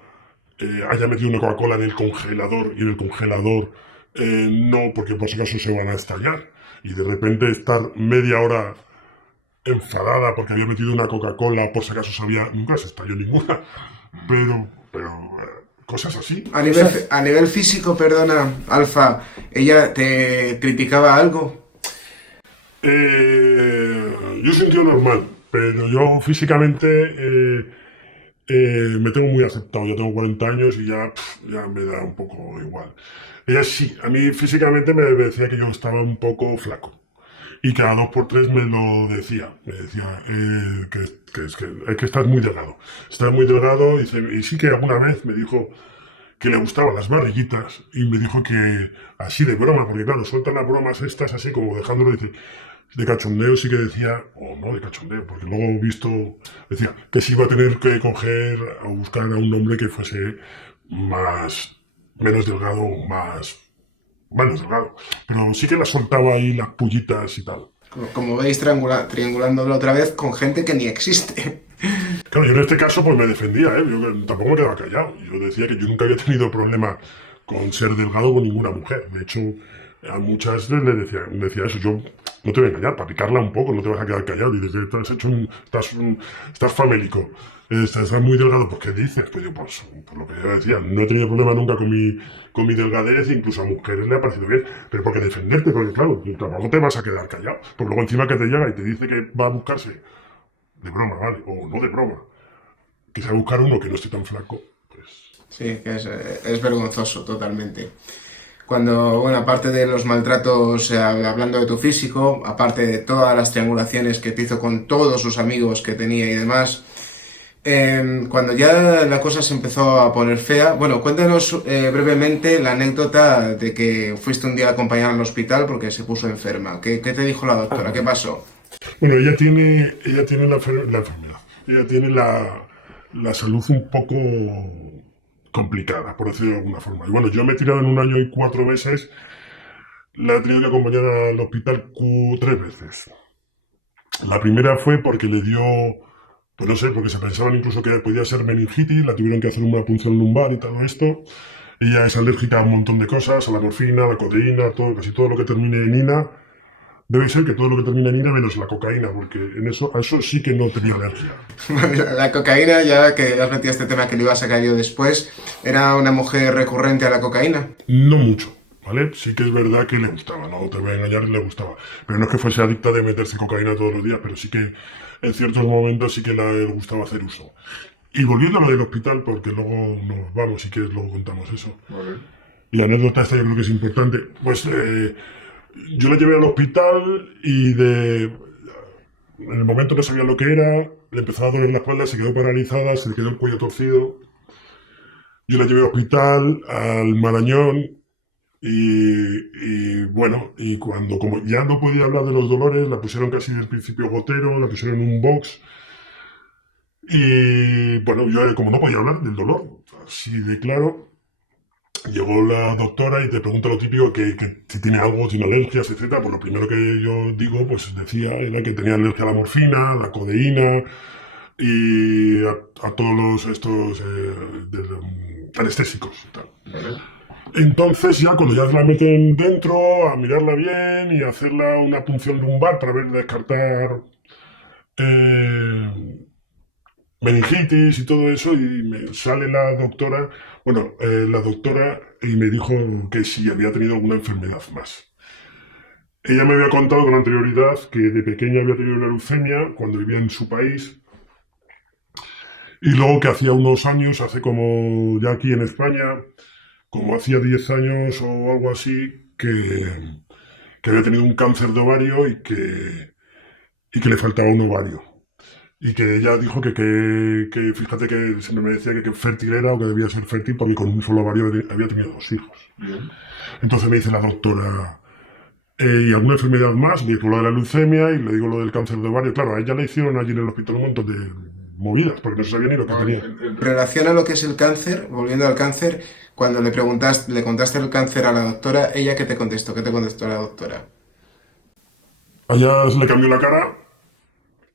haya metido una Coca-Cola en el congelador, y en el congelador no, porque por si acaso se van a estallar, y de repente estar media hora enfadada porque había metido una Coca-Cola, por si acaso nunca se estalló ninguna, pero cosas así. A nivel físico, perdona, Alfa, ¿ella te criticaba algo? Yo sentía normal, pero yo físicamente me tengo muy aceptado. Ya tengo 40 años y ya me da un poco igual. Ella sí, a mí físicamente me decía que yo estaba un poco flaco. Y cada 2 por 3 me lo decía. Me decía que estás muy delgado. Estás muy delgado, y sí que alguna vez me dijo que le gustaban las barriguitas, y me dijo que así de broma, porque claro, sueltan las bromas estas así como dejándolo, de cachondeo, sí que decía, o no de cachondeo, porque luego decía que sí iba a tener que coger o buscar a un hombre que fuese más menos delgado, menos delgado. Pero sí que la soltaba ahí las pullitas y tal. Como veis, triangulándolo otra vez con gente que ni existe. Claro, yo en este caso pues me defendía, ¿eh? Yo tampoco me quedaba callado. Yo decía que yo nunca había tenido problema con ser delgado con ninguna mujer. De hecho, a muchas le decía eso. Yo no te voy a engañar, para picarla un poco, no te vas a quedar callado. Y dices, estás famélico, estás muy delgado. Pues, ¿qué dices? Pues yo, pues lo que yo decía, no he tenido problema nunca con mi delgadez, incluso a mujeres le ha parecido bien. Pero porque defenderte, porque claro, tú tampoco te vas a quedar callado. Pues luego encima que te llega y te dice que va a buscarse, de broma, ¿vale? O no de broma, que se va a buscar uno que no esté tan flaco, pues... Sí, que es vergonzoso totalmente. Cuando, bueno, aparte de los maltratos, hablando de tu físico, aparte de todas las triangulaciones que te hizo con todos sus amigos que tenía y demás, cuando ya la cosa se empezó a poner fea, bueno, cuéntanos brevemente la anécdota de que fuiste un día a acompañar al hospital porque se puso enferma. ¿Qué te dijo la doctora? ¿Qué pasó? Bueno, ella tiene la enfermedad, ella tiene la salud un poco complicada, por decirlo de alguna forma. Y bueno, yo me he tirado en un año y 4 meses, la he tenido que acompañar al hospital 3 veces. La primera fue porque le dio, pues no sé, porque se pensaban incluso que podía ser meningitis, la tuvieron que hacer una punción lumbar y todo esto. Ella es alérgica a un montón de cosas, a la morfina, a la codeína, casi todo lo que termine en ina. Debe ser que todo lo que termina en ina menos la cocaína, porque a eso sí que no tenía alergia. La cocaína, ya que has metido este tema que le iba a sacar yo después, ¿era una mujer recurrente a la cocaína? No mucho, ¿vale? Sí que es verdad que le gustaba, no te voy a engañar, le gustaba. Pero no es que fuese adicta de meterse cocaína todos los días, pero sí que en ciertos momentos sí que le gustaba hacer uso. Y volviendo a lo del hospital, porque luego nos vamos, si quieres luego contamos eso. Vale. Y la anécdota esta yo creo que es importante. Pues yo la llevé al hospital y en el momento que sabía lo que era, le empezó a doler la espalda, se quedó paralizada, se le quedó el cuello torcido. Yo la llevé al hospital, al Marañón, y bueno, y como ya no podía hablar de los dolores, la pusieron casi del principio gotero, la pusieron en un box. Y bueno, yo como no podía hablar del dolor, así de claro, llegó la doctora y te pregunta lo típico, que si tiene algo, tiene alergias, etcétera. Pues lo primero que yo digo, pues decía, era que tenía alergia a la morfina, a la codeína y a todos estos anestésicos y tal. Vale. Entonces ya cuando ya la meten dentro, a mirarla bien y hacerla una punción lumbar para ver, descartar meningitis y todo eso, y me sale la doctora, y me dijo que si había tenido alguna enfermedad más. Ella me había contado con anterioridad que de pequeña había tenido una leucemia cuando vivía en su país, y luego que hacía unos años, hace como ya aquí en España, como hacía 10 años o algo así, que había tenido un cáncer de ovario y que le faltaba un ovario. Y que ella dijo que fíjate que siempre me decía que fértil era o que debía ser fértil porque con un solo ovario había tenido 2 hijos. Bien. Entonces me dice la doctora, ¿y alguna enfermedad más? Le digo lo de la leucemia y le digo lo del cáncer de ovario. Claro, a ella le hicieron allí en el hospital un montón de movidas porque no se sabía ni lo que tenía. En relación a lo que es el cáncer, volviendo al cáncer, cuando le contaste el cáncer a la doctora, ¿ella qué te contestó? ¿Qué te contestó la doctora? A ella se le cambió la cara,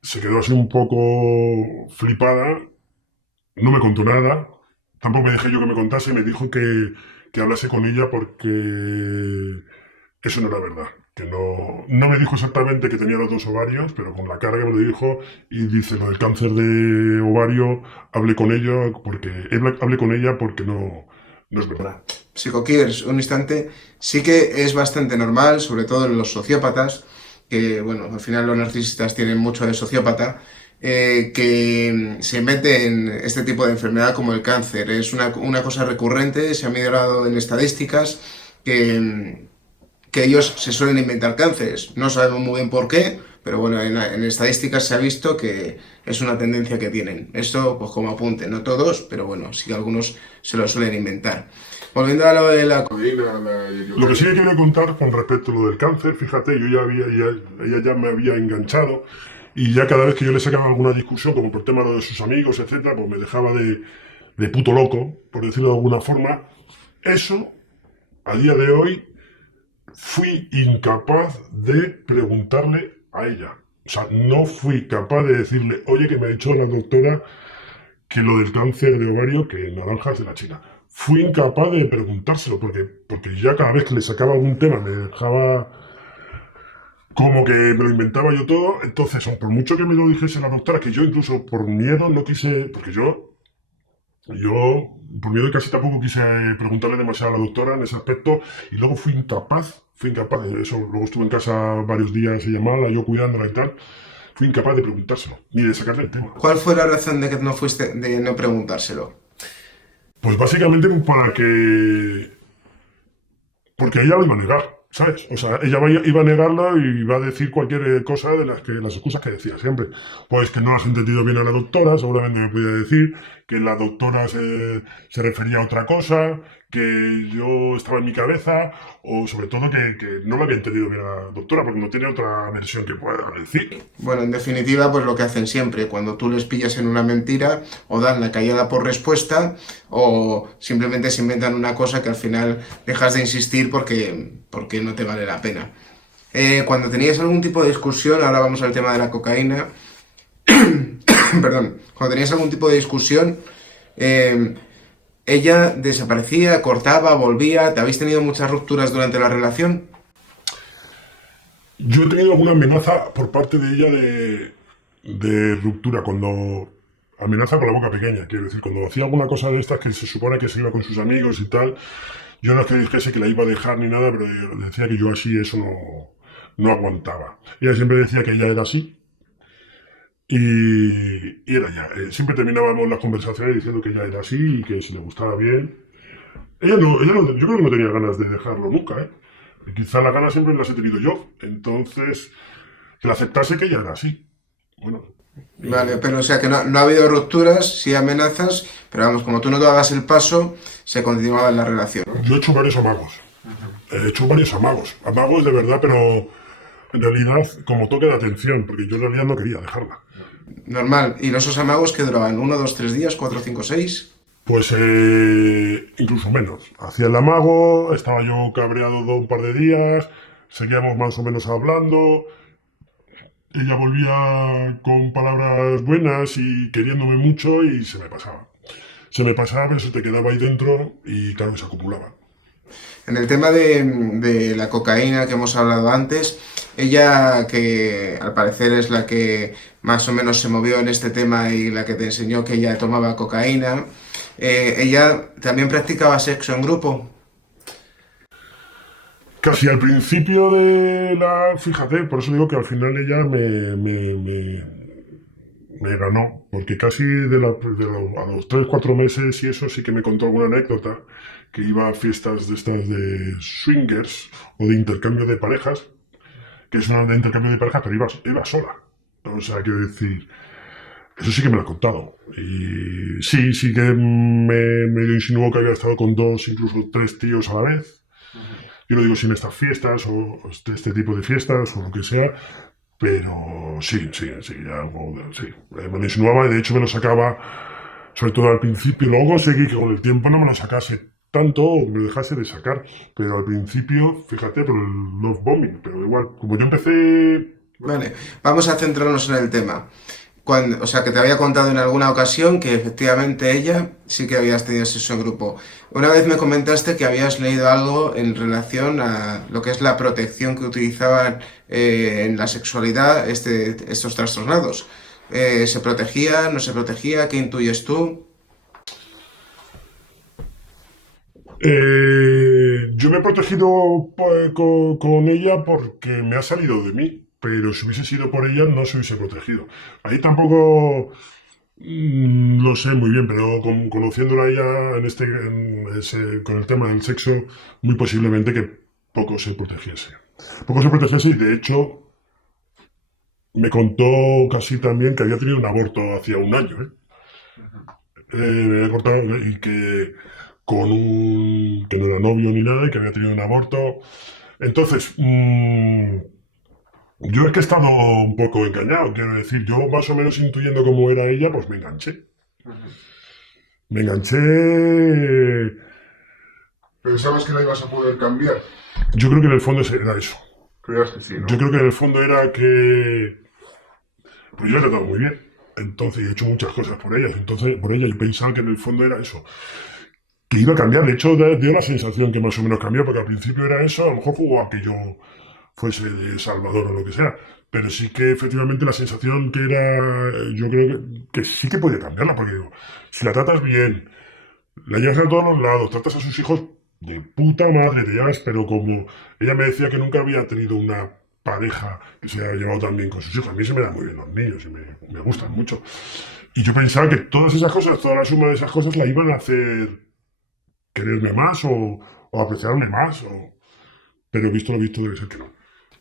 se quedó así un poco flipada, no me contó nada, tampoco me dejé yo que me contase, me dijo que hablase con ella porque eso no era verdad. Que no me dijo exactamente que tenía los 2 ovarios, pero con la cara que me lo dijo, y dice lo del cáncer de ovario, hablé con ella porque no es verdad. Psicoquillers, un instante, sí que es bastante normal, sobre todo en los sociópatas, que bueno, al final los narcisistas tienen mucho de sociópata, que se meten en este tipo de enfermedad como el cáncer. Es una cosa recurrente, se ha mirado en estadísticas que ellos se suelen inventar cánceres. No sabemos muy bien por qué, pero bueno, en estadísticas se ha visto que es una tendencia que tienen. Esto, pues como apunte, no todos, pero bueno, sí que algunos se lo suelen inventar. Volviendo a lo de la... Lo que sí que quiero contar con respecto a lo del cáncer, fíjate, ella ya me había enganchado y ya cada vez que yo le sacaba alguna discusión, como por tema de sus amigos, etcétera, pues me dejaba de puto loco, por decirlo de alguna forma, Eso, a día de hoy, fui incapaz de preguntarle a ella. O sea, no fui capaz de decirle, oye, que me ha dicho la doctora que lo del cáncer de ovario, que naranjas de la China. Fui incapaz de preguntárselo, porque ya cada vez que le sacaba algún tema me dejaba como que me lo inventaba yo todo. Entonces, por mucho que me lo dijese la doctora, que yo incluso por miedo no quise, porque yo por miedo casi tampoco quise preguntarle demasiado a la doctora en ese aspecto, y luego fui incapaz de eso. Luego estuve en casa varios días ella mala, yo cuidándola y tal. Fui incapaz de preguntárselo, ni de sacarle el tema. ¿Cuál fue la razón de que no fuiste, de no preguntárselo? Pues básicamente porque ella lo iba a negar, ¿sabes? O sea, ella iba a negarlo y iba a decir cualquier cosa de las excusas que decía siempre. Pues que no has entendido bien a la doctora, seguramente me podía decir, que la doctora se refería a otra cosa, que yo estaba en mi cabeza, o sobre todo que no me había entendido bien a la doctora, porque no tiene otra versión que pueda decir. Bueno, en definitiva, pues lo que hacen siempre, cuando tú les pillas en una mentira, o dan la callada por respuesta, o simplemente se inventan una cosa que al final dejas de insistir porque no te vale la pena. Cuando tenías algún tipo de discusión, ahora vamos al tema de la cocaína, perdón, cuando tenías algún tipo de discusión, ella desaparecía, cortaba, volvía, ¿te habéis tenido muchas rupturas durante la relación? Yo he tenido alguna amenaza por parte de ella de ruptura, cuando amenaza con la boca pequeña, quiero decir, cuando hacía alguna cosa de estas que se supone que se iba con sus amigos y tal, yo no es que dijese que la iba a dejar ni nada, pero le decía que yo así eso no aguantaba. Ella siempre decía que ella era así, y era ya. Siempre terminábamos las conversaciones diciendo que ella era así y que si le gustaba bien. Yo creo que no tenía ganas de dejarlo nunca, ¿eh? Quizá las ganas siempre las he tenido yo. Entonces, que la aceptase que ella era así. Bueno. Vale, pero o sea que no ha habido rupturas, sí amenazas, pero vamos, como tú no dabas el paso, se continuaba en la relación. Yo he hecho varios amagos. He hecho varios amagos. Amagos de verdad, pero en realidad como toque de atención, porque yo en realidad no quería dejarla. Normal. ¿Y los amagos que duraban? ¿1, 2, 3 días? ¿4, 5, 6? Pues incluso menos. Hacía el amago, estaba yo cabreado un par de días, seguíamos más o menos hablando, ella volvía con palabras buenas y queriéndome mucho y se me pasaba. Se me pasaba, pero se te quedaba ahí dentro y claro, se acumulaba. En el tema de la cocaína que hemos hablado antes, ella, que al parecer es la que más o menos se movió en este tema y la que te enseñó que ella tomaba cocaína, ella también practicaba sexo en grupo. Casi al principio fíjate, por eso digo que al final ella me ganó, porque casi a los 3, 4 meses y eso sí que me contó alguna anécdota, que iba a fiestas de estas de swingers o de intercambio de parejas, que es una de intercambio de parejas, pero iba sola. O sea, quiero decir, eso sí que me lo ha contado. Y sí que me insinuó que había estado con 2, incluso 3 tíos a la vez. Yo no digo sin estas fiestas o este tipo de fiestas o lo que sea, pero sí, me lo insinuaba y de hecho me lo sacaba, sobre todo al principio. Luego seguí que con el tiempo no me lo sacase tanto o me lo dejase de sacar, pero al principio, fíjate, por el love bombing, pero igual, como yo empecé... Vale, vamos a centrarnos en el tema. O sea, que te había contado en alguna ocasión que efectivamente ella sí que habías tenido sexo en grupo. Una vez me comentaste que habías leído algo en relación a lo que es la protección que utilizaban en la sexualidad estos trastornados. ¿Se protegía? ¿No se protegía? ¿Qué intuyes tú? Yo me he protegido con ella porque me ha salido de mí. Pero si hubiese sido por ella, no se hubiese protegido. Ahí tampoco lo sé muy bien, pero conociéndola ella con el tema del sexo, muy posiblemente que poco se protegiese. Poco se protegiese y de hecho me contó casi también que había tenido un aborto hacía un año. Me había contado y que que no era novio ni nada y que había tenido un aborto. Entonces... yo es que he estado un poco engañado, quiero decir, yo más o menos intuyendo cómo era ella, pues me enganché. Me enganché ¿Pensabas que la ibas a poder cambiar? Yo creo que en el fondo era eso. Creías que sí, ¿no? Yo creo que en el fondo era que... Pues yo la he tratado muy bien. Entonces, he hecho muchas cosas por ella. Entonces, por ella, yo pensaba que en el fondo era eso. Que iba a cambiar. De hecho, dio la sensación que más o menos cambió, porque al principio era eso. A lo mejor jugó a que yo fuese de Salvador o lo que sea. Pero sí que efectivamente la sensación que era... Yo creo que sí que podía cambiarla, porque digo, si la tratas bien, la llevas a todos los lados, tratas a sus hijos de puta madre, te llevas, pero como ella me decía que nunca había tenido una pareja que se haya llevado tan bien con sus hijos. A mí se me dan muy bien los niños y me gustan mucho. Y yo pensaba que todas esas cosas, toda la suma de esas cosas la iban a hacer quererme más o apreciarme más. Pero visto lo visto debe ser que no.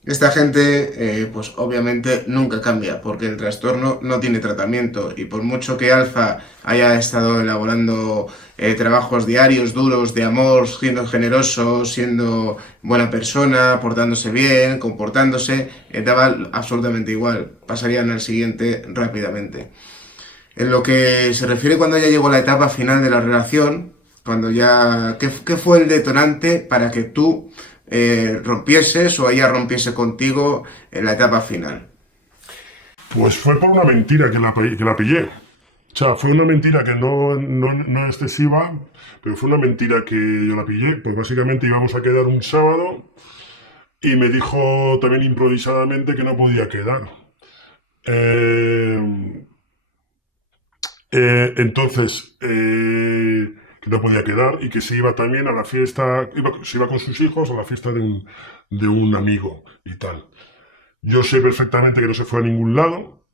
Esta gente, pues obviamente nunca cambia, porque el trastorno no tiene tratamiento y por mucho que Alfa haya estado elaborando trabajos diarios, duros, de amor, siendo generoso, siendo buena persona, portándose bien, comportándose, daba absolutamente igual, pasarían al siguiente rápidamente. En lo que se refiere cuando ya llegó la etapa final de la relación, cuando ya... ¿Qué fue el detonante para que tú rompieses o ella rompiese contigo en la etapa final? Pues fue por una mentira que la pillé. O sea, fue una mentira que no excesiva, pero fue una mentira que yo la pillé. Pues básicamente íbamos a quedar un sábado y me dijo también improvisadamente que no podía quedar. Entonces, que no podía quedar y que se iba también a la fiesta, se iba con sus hijos a la fiesta de un amigo y tal. Yo sé perfectamente que no se fue a ningún lado.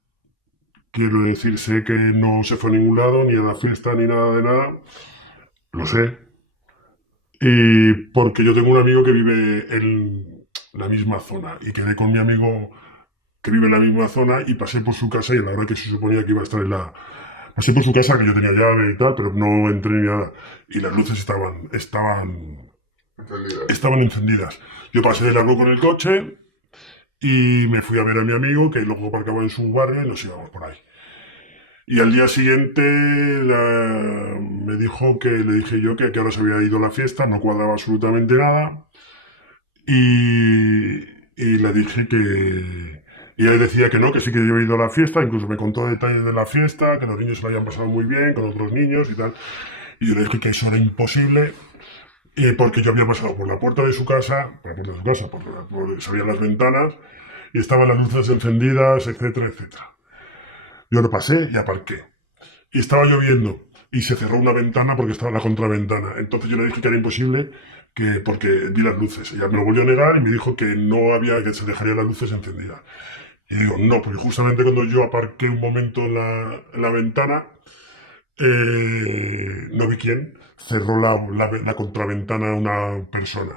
Quiero decir, sé que no se fue a ningún lado, ni a la fiesta, ni nada de nada. Lo sé. Y porque yo tengo un amigo que vive en la misma zona y quedé con mi amigo que vive en la misma zona y pasé por su casa y a la hora que se suponía que iba a estar en la... Pasé por su casa, que yo tenía llave y tal, pero no entré ni nada. Y las luces estaban encendidas. Yo pasé de largo con el coche y me fui a ver a mi amigo, que luego aparcaba en su barrio y nos íbamos por ahí. Y al día siguiente me dijo que le dije yo que ahora se había ido a la fiesta, no cuadraba absolutamente nada. Y le dije que... Y él decía que no, que sí que yo había ido a la fiesta, incluso me contó detalles de la fiesta, que los niños se lo habían pasado muy bien con otros niños y tal. Y yo le dije que eso era imposible, porque yo había pasado por la puerta de su casa, se abrían las ventanas, y estaban las luces encendidas, etcétera, etcétera. Yo lo pasé y aparqué. Y estaba lloviendo, y se cerró una ventana porque estaba en la contraventana. Entonces yo le dije que era imposible, porque vi las luces. Ella me lo volvió a negar y me dijo que no había, que se dejarían las luces encendidas. Y digo, no, porque justamente cuando yo aparqué un momento en la ventana, no vi quién, cerró la contraventana a una persona.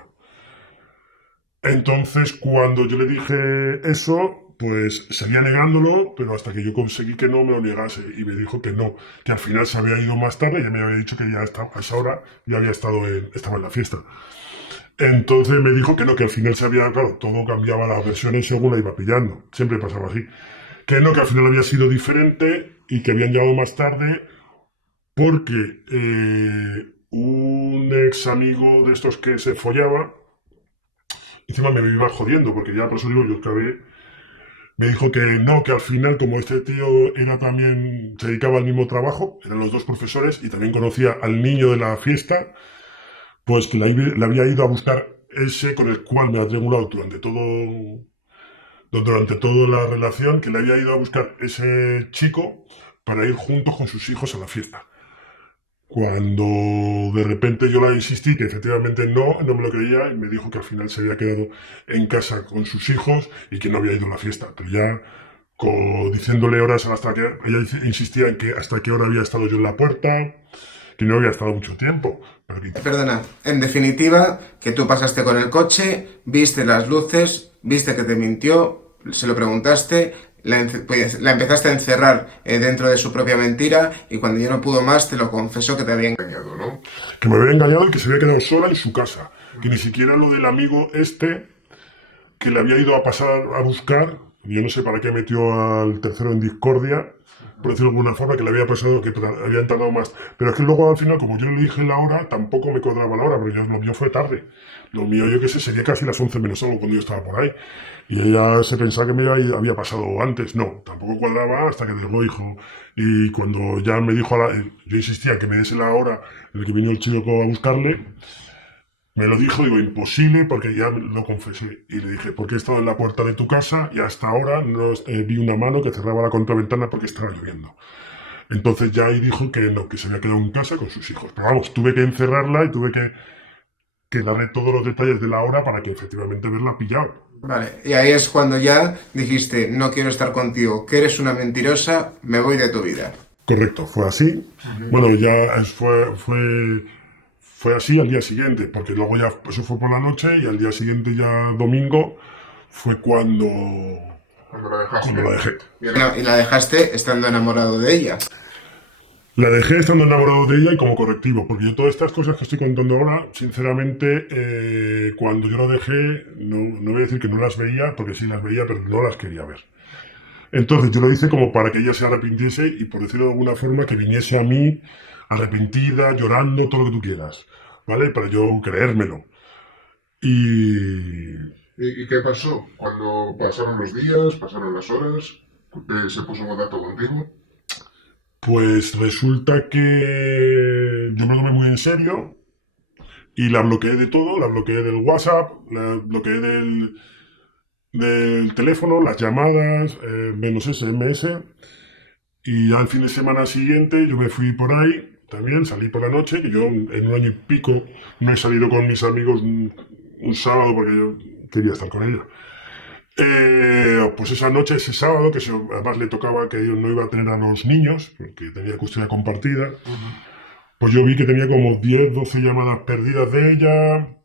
Entonces, cuando yo le dije eso, pues seguía negándolo, pero hasta que yo conseguí que no me lo negase y me dijo que no, que al final se había ido más tarde, ya me había dicho que ya estaba, a esa hora ya estaba en la fiesta. Entonces me dijo que no, que al final claro, todo cambiaba las versiones según la iba pillando, siempre pasaba así. Que no, que al final había sido diferente y que habían llegado más tarde porque un ex amigo de estos que se follaba, encima me iba jodiendo, porque ya por eso digo, yo acabé, me dijo que no, que al final como este tío se dedicaba al mismo trabajo, eran los dos profesores y también conocía al niño de la fiesta, pues que le había ido a buscar ese con el cual me ha triangulado durante toda la relación, que le había ido a buscar ese chico para ir juntos con sus hijos a la fiesta. Cuando de repente yo la insistí que efectivamente no me lo creía y me dijo que al final se había quedado en casa con sus hijos y que no había ido a la fiesta, pero ya diciéndole horas hasta que ella insistía en que hasta qué hora había estado yo en la puerta, que no había estado mucho tiempo. Perdona, en definitiva, que tú pasaste con el coche, viste las luces, viste que te mintió, se lo preguntaste, la empezaste a encerrar dentro de su propia mentira y cuando ya no pudo más te lo confesó que te había engañado, ¿no? Que me había engañado y que se había quedado sola en su casa, que ni siquiera lo del amigo que le había ido a pasar a buscar, yo no sé para qué metió al tercero en discordia, por decirlo de alguna forma, que le había pasado, que habían tardado más. Pero es que luego al final, como yo le dije la hora, tampoco me cuadraba la hora, porque lo mío fue tarde. Lo mío, yo qué sé, sería casi las 11 menos algo cuando yo estaba por ahí. Y ella se pensaba que me había pasado antes. No, tampoco cuadraba hasta que luego dijo. Y cuando ya me dijo, yo insistía que me diese la hora en la que vino el chico a buscarle, me lo dijo, digo, imposible, porque ya lo confesé. Y le dije, porque he estado en la puerta de tu casa y hasta ahora no vi una mano que cerraba la contraventana porque estaba lloviendo. Entonces ya ahí dijo que no, que se había quedado en casa con sus hijos. Pero vamos, tuve que encerrarla y tuve que darle todos los detalles de la hora para que efectivamente haberla pillado. Vale, y ahí es cuando ya dijiste, no quiero estar contigo, que eres una mentirosa, me voy de tu vida. Correcto, fue así. Bueno, ya fue así al día siguiente, porque luego ya eso fue por la noche y al día siguiente, ya domingo, fue cuando Cuando la dejaste. la dejé. Y la dejaste estando enamorado de ella. La dejé estando enamorado de ella y como correctivo, porque yo todas estas cosas que estoy contando ahora, sinceramente, cuando yo lo dejé, no voy a decir que no las veía, porque sí las veía, pero no las quería ver. Entonces yo lo hice como para que ella se arrepintiese y, por decirlo de alguna forma, que viniese a mí arrepentida, llorando, todo lo que tú quieras, ¿vale? Para yo creérmelo. Y ¿Y qué pasó? Cuando pasaron los días, pasaron las horas, se puso en contacto contigo. pues resulta que yo me lo tomé muy en serio y la bloqueé de todo, la bloqueé del WhatsApp, la bloqueé del teléfono, las llamadas, menos SMS. Y ya el fin de semana siguiente yo me fui por ahí, también salí por la noche, que yo en un año y pico no he salido con mis amigos un sábado porque yo quería estar con ella. Pues esa noche, ese sábado, que además le tocaba que yo no iba a tener a los niños, porque tenía custodia compartida, pues yo vi que tenía como 10, 12 llamadas perdidas de ella,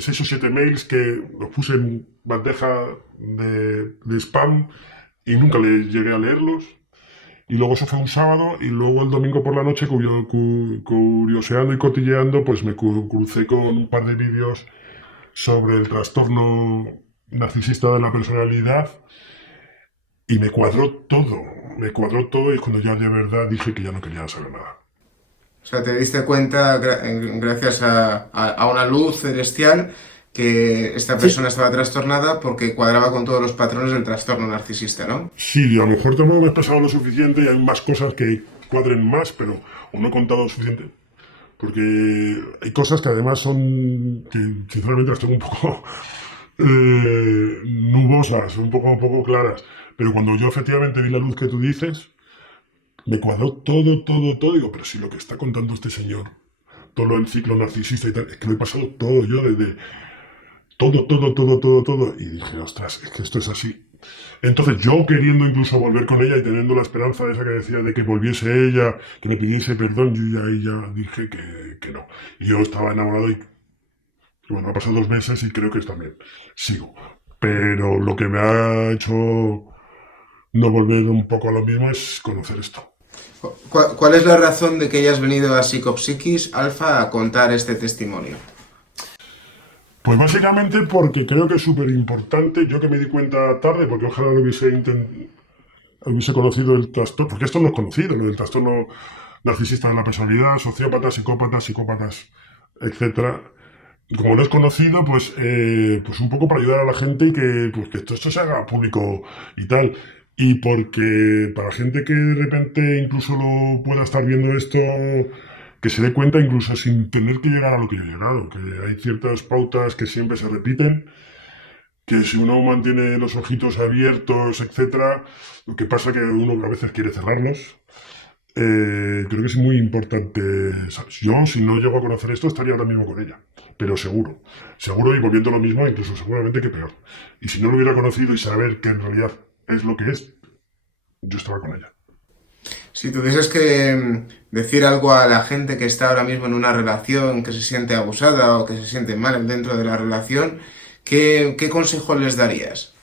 6 o 7 mails que los puse en bandeja de spam y nunca le llegué a leerlos. Y luego eso fue un sábado y luego el domingo por la noche, curioseando y cotilleando, pues me crucé con un par de vídeos sobre el trastorno narcisista de la personalidad y me cuadró todo y cuando ya de verdad dije que ya no quería saber nada. O sea, te diste cuenta, gracias a una luz celestial, que esta persona estaba trastornada porque cuadraba con todos los patrones del trastorno narcisista, ¿no? Sí, a lo mejor tampoco me he expresado lo suficiente y hay más cosas que cuadren más, pero o no he contado lo suficiente. Porque hay cosas que además son, que sinceramente las tengo un poco nubosas, un poco claras. Pero cuando yo efectivamente vi la luz que tú dices, me cuadró todo. Digo, pero si lo que está contando este señor, todo lo del ciclo narcisista y tal, es que lo he pasado todo yo desde todo. Y dije, ostras, es que esto es así. Entonces yo queriendo incluso volver con ella y teniendo la esperanza esa que decía de que volviese ella, que me pidiese perdón, yo ya dije que no. Y yo estaba enamorado y bueno, ha pasado 2 meses y creo que también sigo. Pero lo que me ha hecho no volver un poco a lo mismo es conocer esto. ¿Cuál es la razón de que hayas venido a Psicopsiquis Alfa a contar este testimonio? Pues básicamente porque creo que es súper importante, yo que me di cuenta tarde, porque ojalá lo hubiese conocido el trastorno, porque esto no es conocido, lo del trastorno narcisista de la personalidad, sociópatas, psicópatas, etcétera. Como no es conocido, pues un poco para ayudar a la gente y que esto se haga público y tal. Y porque para gente que de repente incluso lo pueda estar viendo esto, que se dé cuenta incluso sin tener que llegar a lo que yo he llegado, que hay ciertas pautas que siempre se repiten, que si uno mantiene los ojitos abiertos, etcétera, lo que pasa que uno a veces quiere cerrarlos. Creo que es muy importante. Yo, si no llego a conocer esto, estaría ahora mismo con ella, pero seguro y volviendo a lo mismo, incluso seguramente que peor. Y si no lo hubiera conocido y saber que en realidad es lo que es, yo estaba con ella. Si tuvieses que decir algo a la gente que está ahora mismo en una relación, que se siente abusada o que se siente mal dentro de la relación, ¿qué consejo les darías?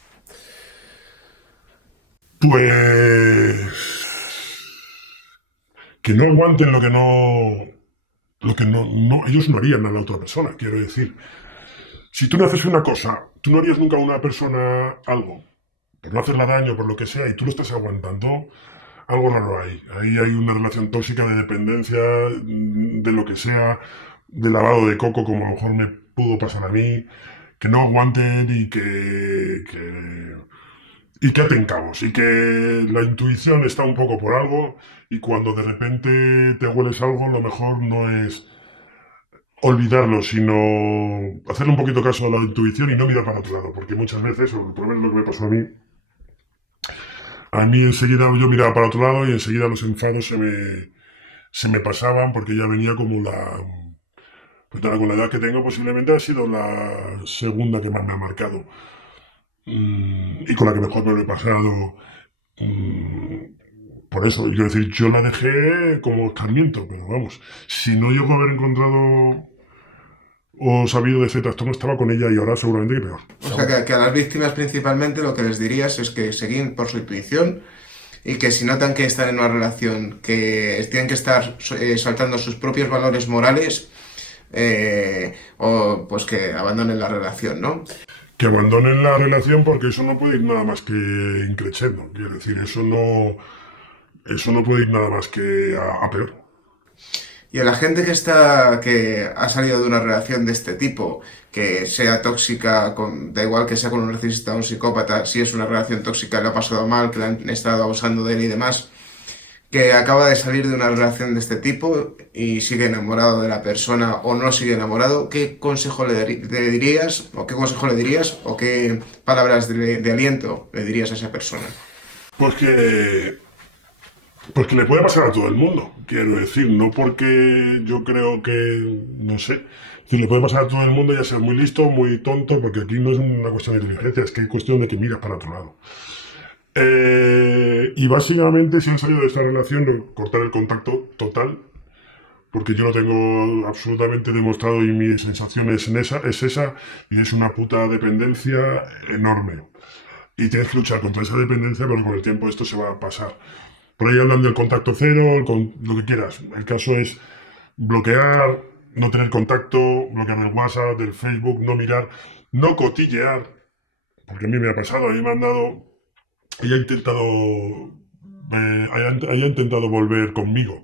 Pues que no aguanten lo que no ellos no harían a la otra persona, quiero decir. Si tú no haces una cosa, tú no harías nunca a una persona algo, por no hacerla daño, por lo que sea, y tú lo estás aguantando, algo raro ahí. Ahí hay una relación tóxica de dependencia, de lo que sea, de lavado de coco, como a lo mejor me pudo pasar a mí, que no aguanten y que aten cabos, y que la intuición está un poco por algo, y cuando de repente te hueles algo, lo mejor no es olvidarlo, sino hacerle un poquito caso a la intuición y no mirar para otro lado, porque muchas veces, o por lo menos lo que me pasó a mí enseguida yo miraba para otro lado y enseguida los enfados se me pasaban porque ya venía como pues nada, con la edad que tengo posiblemente ha sido la segunda que más me ha marcado. Y con la que mejor me lo he pasado. Por eso, quiero decir, yo la dejé como escarmiento, pero vamos, si no llego a haber encontrado o sabido de ese trastorno, estaba con ella y ahora seguramente que peor. O sea, que a las víctimas principalmente lo que les dirías es que seguir por su intuición y que si notan que están en una relación, que tienen que estar saltando sus propios valores morales, o pues que abandonen la relación, ¿no? Que abandonen la relación porque eso no puede ir nada más que increciendo. Quiero decir, eso no puede ir nada más que a peor. Y a la gente que ha salido de una relación de este tipo, que sea tóxica, da igual que sea con un narcisista o un psicópata, si es una relación tóxica, le ha pasado mal, que le han estado abusando de él y demás, que acaba de salir de una relación de este tipo y sigue enamorado de la persona o no sigue enamorado, ¿qué consejo le dirías? ¿O qué consejo le dirías? ¿O qué palabras de aliento le dirías a esa persona? Pues que le puede pasar a todo el mundo, quiero decir, no porque yo creo que, no sé, que le puede pasar a todo el mundo, ya sea muy listo, muy tonto, porque aquí no es una cuestión de inteligencia, es que es cuestión de que miras para otro lado. Y básicamente, si han salido de esta relación, cortar el contacto total, porque yo lo tengo absolutamente demostrado y mi sensación es esa, y es una puta dependencia enorme. Y tienes que luchar contra esa dependencia, pero con el tiempo esto se va a pasar. Por ahí hablan del contacto cero, lo que quieras. El caso es bloquear, no tener contacto, bloquear el WhatsApp, del Facebook, no mirar, no cotillear, porque a mí me ha pasado, a mí me han dado, ella haya intentado volver conmigo.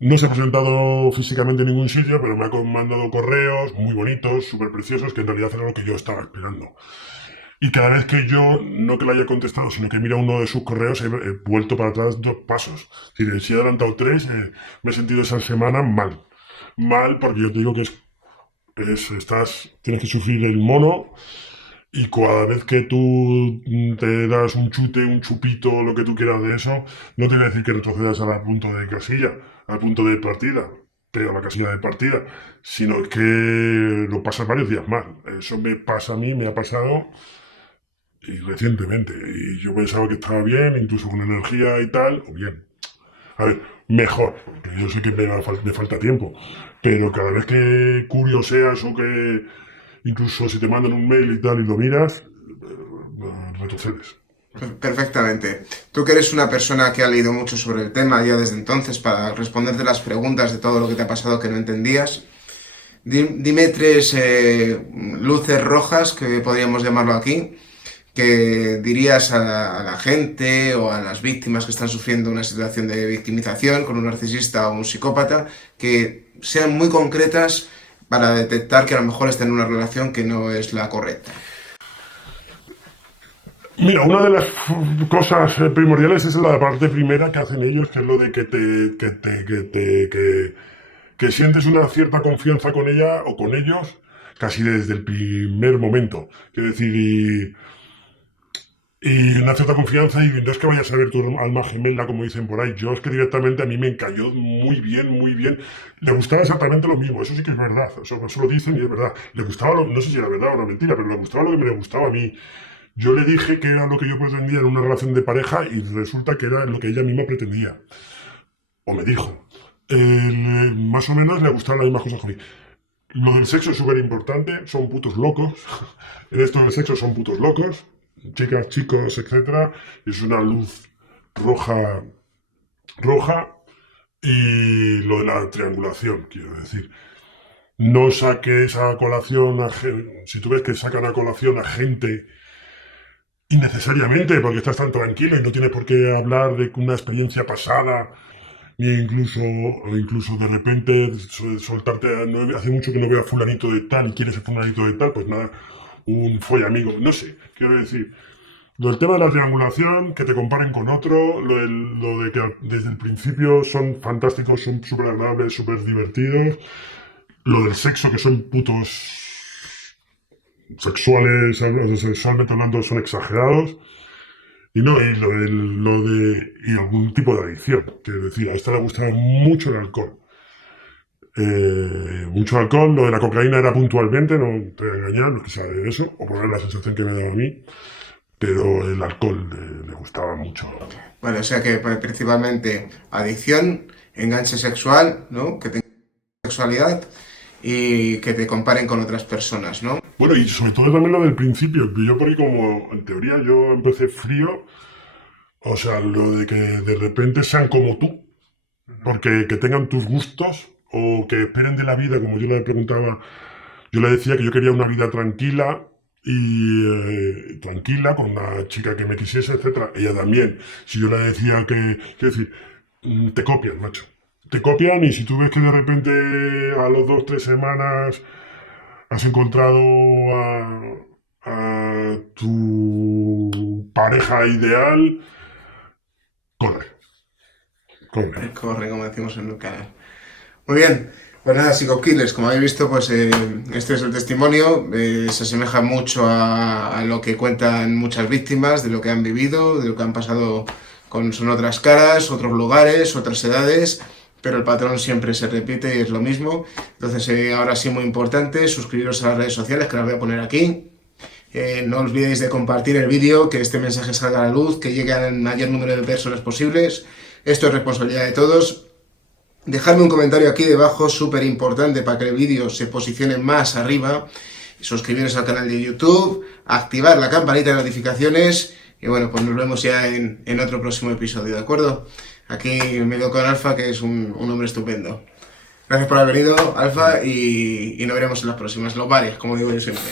No se ha presentado físicamente en ningún sitio, pero me ha mandado correos muy bonitos, súper preciosos, que en realidad era lo que yo estaba esperando. Y cada vez que yo, no que le haya contestado, sino que mira uno de sus correos, he vuelto para atrás 2 pasos. Es decir, si he adelantado 3, me he sentido esa semana mal. Mal porque yo te digo que tienes que sufrir el mono y cada vez que tú te das un chute, un chupito, lo que tú quieras de eso, no te voy a decir que retrocedas al punto de casilla, al punto de partida, pero a la casilla de partida, sino que lo pasas varios días mal. Eso me pasa a mí, me ha pasado... Y recientemente, y yo pensaba que estaba bien, incluso con energía y tal, o bien. A ver, mejor, porque yo sé que me falta tiempo, pero cada vez que curioseas o que incluso si te mandan un mail y tal y lo miras, retrocedes. Perfectamente. Tú que eres una persona que ha leído mucho sobre el tema ya desde entonces para responderte las preguntas de todo lo que te ha pasado que no entendías, dime 3 luces rojas, que podríamos llamarlo aquí, que dirías a la gente o a las víctimas que están sufriendo una situación de victimización con un narcisista o un psicópata, que sean muy concretas para detectar que a lo mejor están en una relación que no es la correcta. Mira, una de las cosas primordiales es la parte primera que hacen ellos, que es lo de que sientes una cierta confianza con ella o con ellos casi desde el primer momento. Quiero decir, y una cierta confianza, y no es que vayas a ver tu alma gemela, como dicen por ahí. Yo es que directamente a mí me encalló muy bien, muy bien. Le gustaba exactamente lo mismo, eso sí que es verdad. Eso lo dicen y es verdad. Le gustaba, no sé si era verdad o era mentira, pero le gustaba lo que me gustaba a mí. Yo le dije que era lo que yo pretendía en una relación de pareja y resulta que era lo que ella misma pretendía. O me dijo. Más o menos le gustaban las mismas cosas que a mí. Lo del sexo es súper importante, son putos locos. En esto del sexo son putos locos. Chicas, chicos, etcétera, es una luz roja, y lo de la triangulación, quiero decir. No saques a colación si tú ves que sacan a colación a gente innecesariamente, porque estás tan tranquilo y no tienes por qué hablar de una experiencia pasada, ni incluso de repente soltarte, hace mucho que no veo a fulanito de tal y quieres ser fulanito de tal, pues nada, un amigo, no sé, quiero decir. Lo del tema de la triangulación, que te comparen con otro, lo de que desde el principio son fantásticos, son súper agradables, súper divertidos, lo del sexo, que son putos sexuales, sexualmente hablando, son exagerados. Y no, y y algún tipo de adicción. Quiero decir, a esta le gustaba mucho el alcohol. Mucho alcohol, lo de la cocaína era puntualmente, no te voy a engañar, no es que sea de eso, o por la sensación que me daba a mí, pero el alcohol le gustaba mucho. Vale, o sea que principalmente adicción, enganche sexual, ¿no? Que tengas sexualidad y que te comparen con otras personas, ¿no? Bueno, y sobre todo también lo del principio. Yo por ahí como, en teoría, yo empecé frío, o sea, lo de que de repente sean como tú, porque que tengan tus gustos o que esperen de la vida, como yo le preguntaba, yo le decía que yo quería una vida tranquila y tranquila con una chica que me quisiese, etcétera. Ella también. Si yo le decía que, quiero decir, te copian, macho. Te copian y si tú ves que de repente a los 2 o 3 semanas has encontrado a tu pareja ideal, corre, corre. Corre, como decimos en el canal. Muy bien, pues nada, Psycho-Killers, como habéis visto, pues este es el testimonio, se asemeja mucho a lo que cuentan muchas víctimas, de lo que han vivido, de lo que han pasado son otras caras, otros lugares, otras edades, pero el patrón siempre se repite y es lo mismo. Entonces, ahora sí, muy importante, suscribiros a las redes sociales, que las voy a poner aquí. No olvidéis de compartir el vídeo, que este mensaje salga a la luz, que llegue al mayor número de personas posibles. Esto es responsabilidad de todos. Dejadme un comentario aquí debajo, súper importante para que el vídeo se posicione más arriba. Suscribiros al canal de YouTube, activar la campanita de notificaciones. Y bueno, pues nos vemos ya en otro próximo episodio, ¿de acuerdo? Aquí me quedo con Alfa, que es un hombre estupendo. Gracias por haber venido, Alfa, y nos veremos en las próximas. Los bares, como digo yo siempre.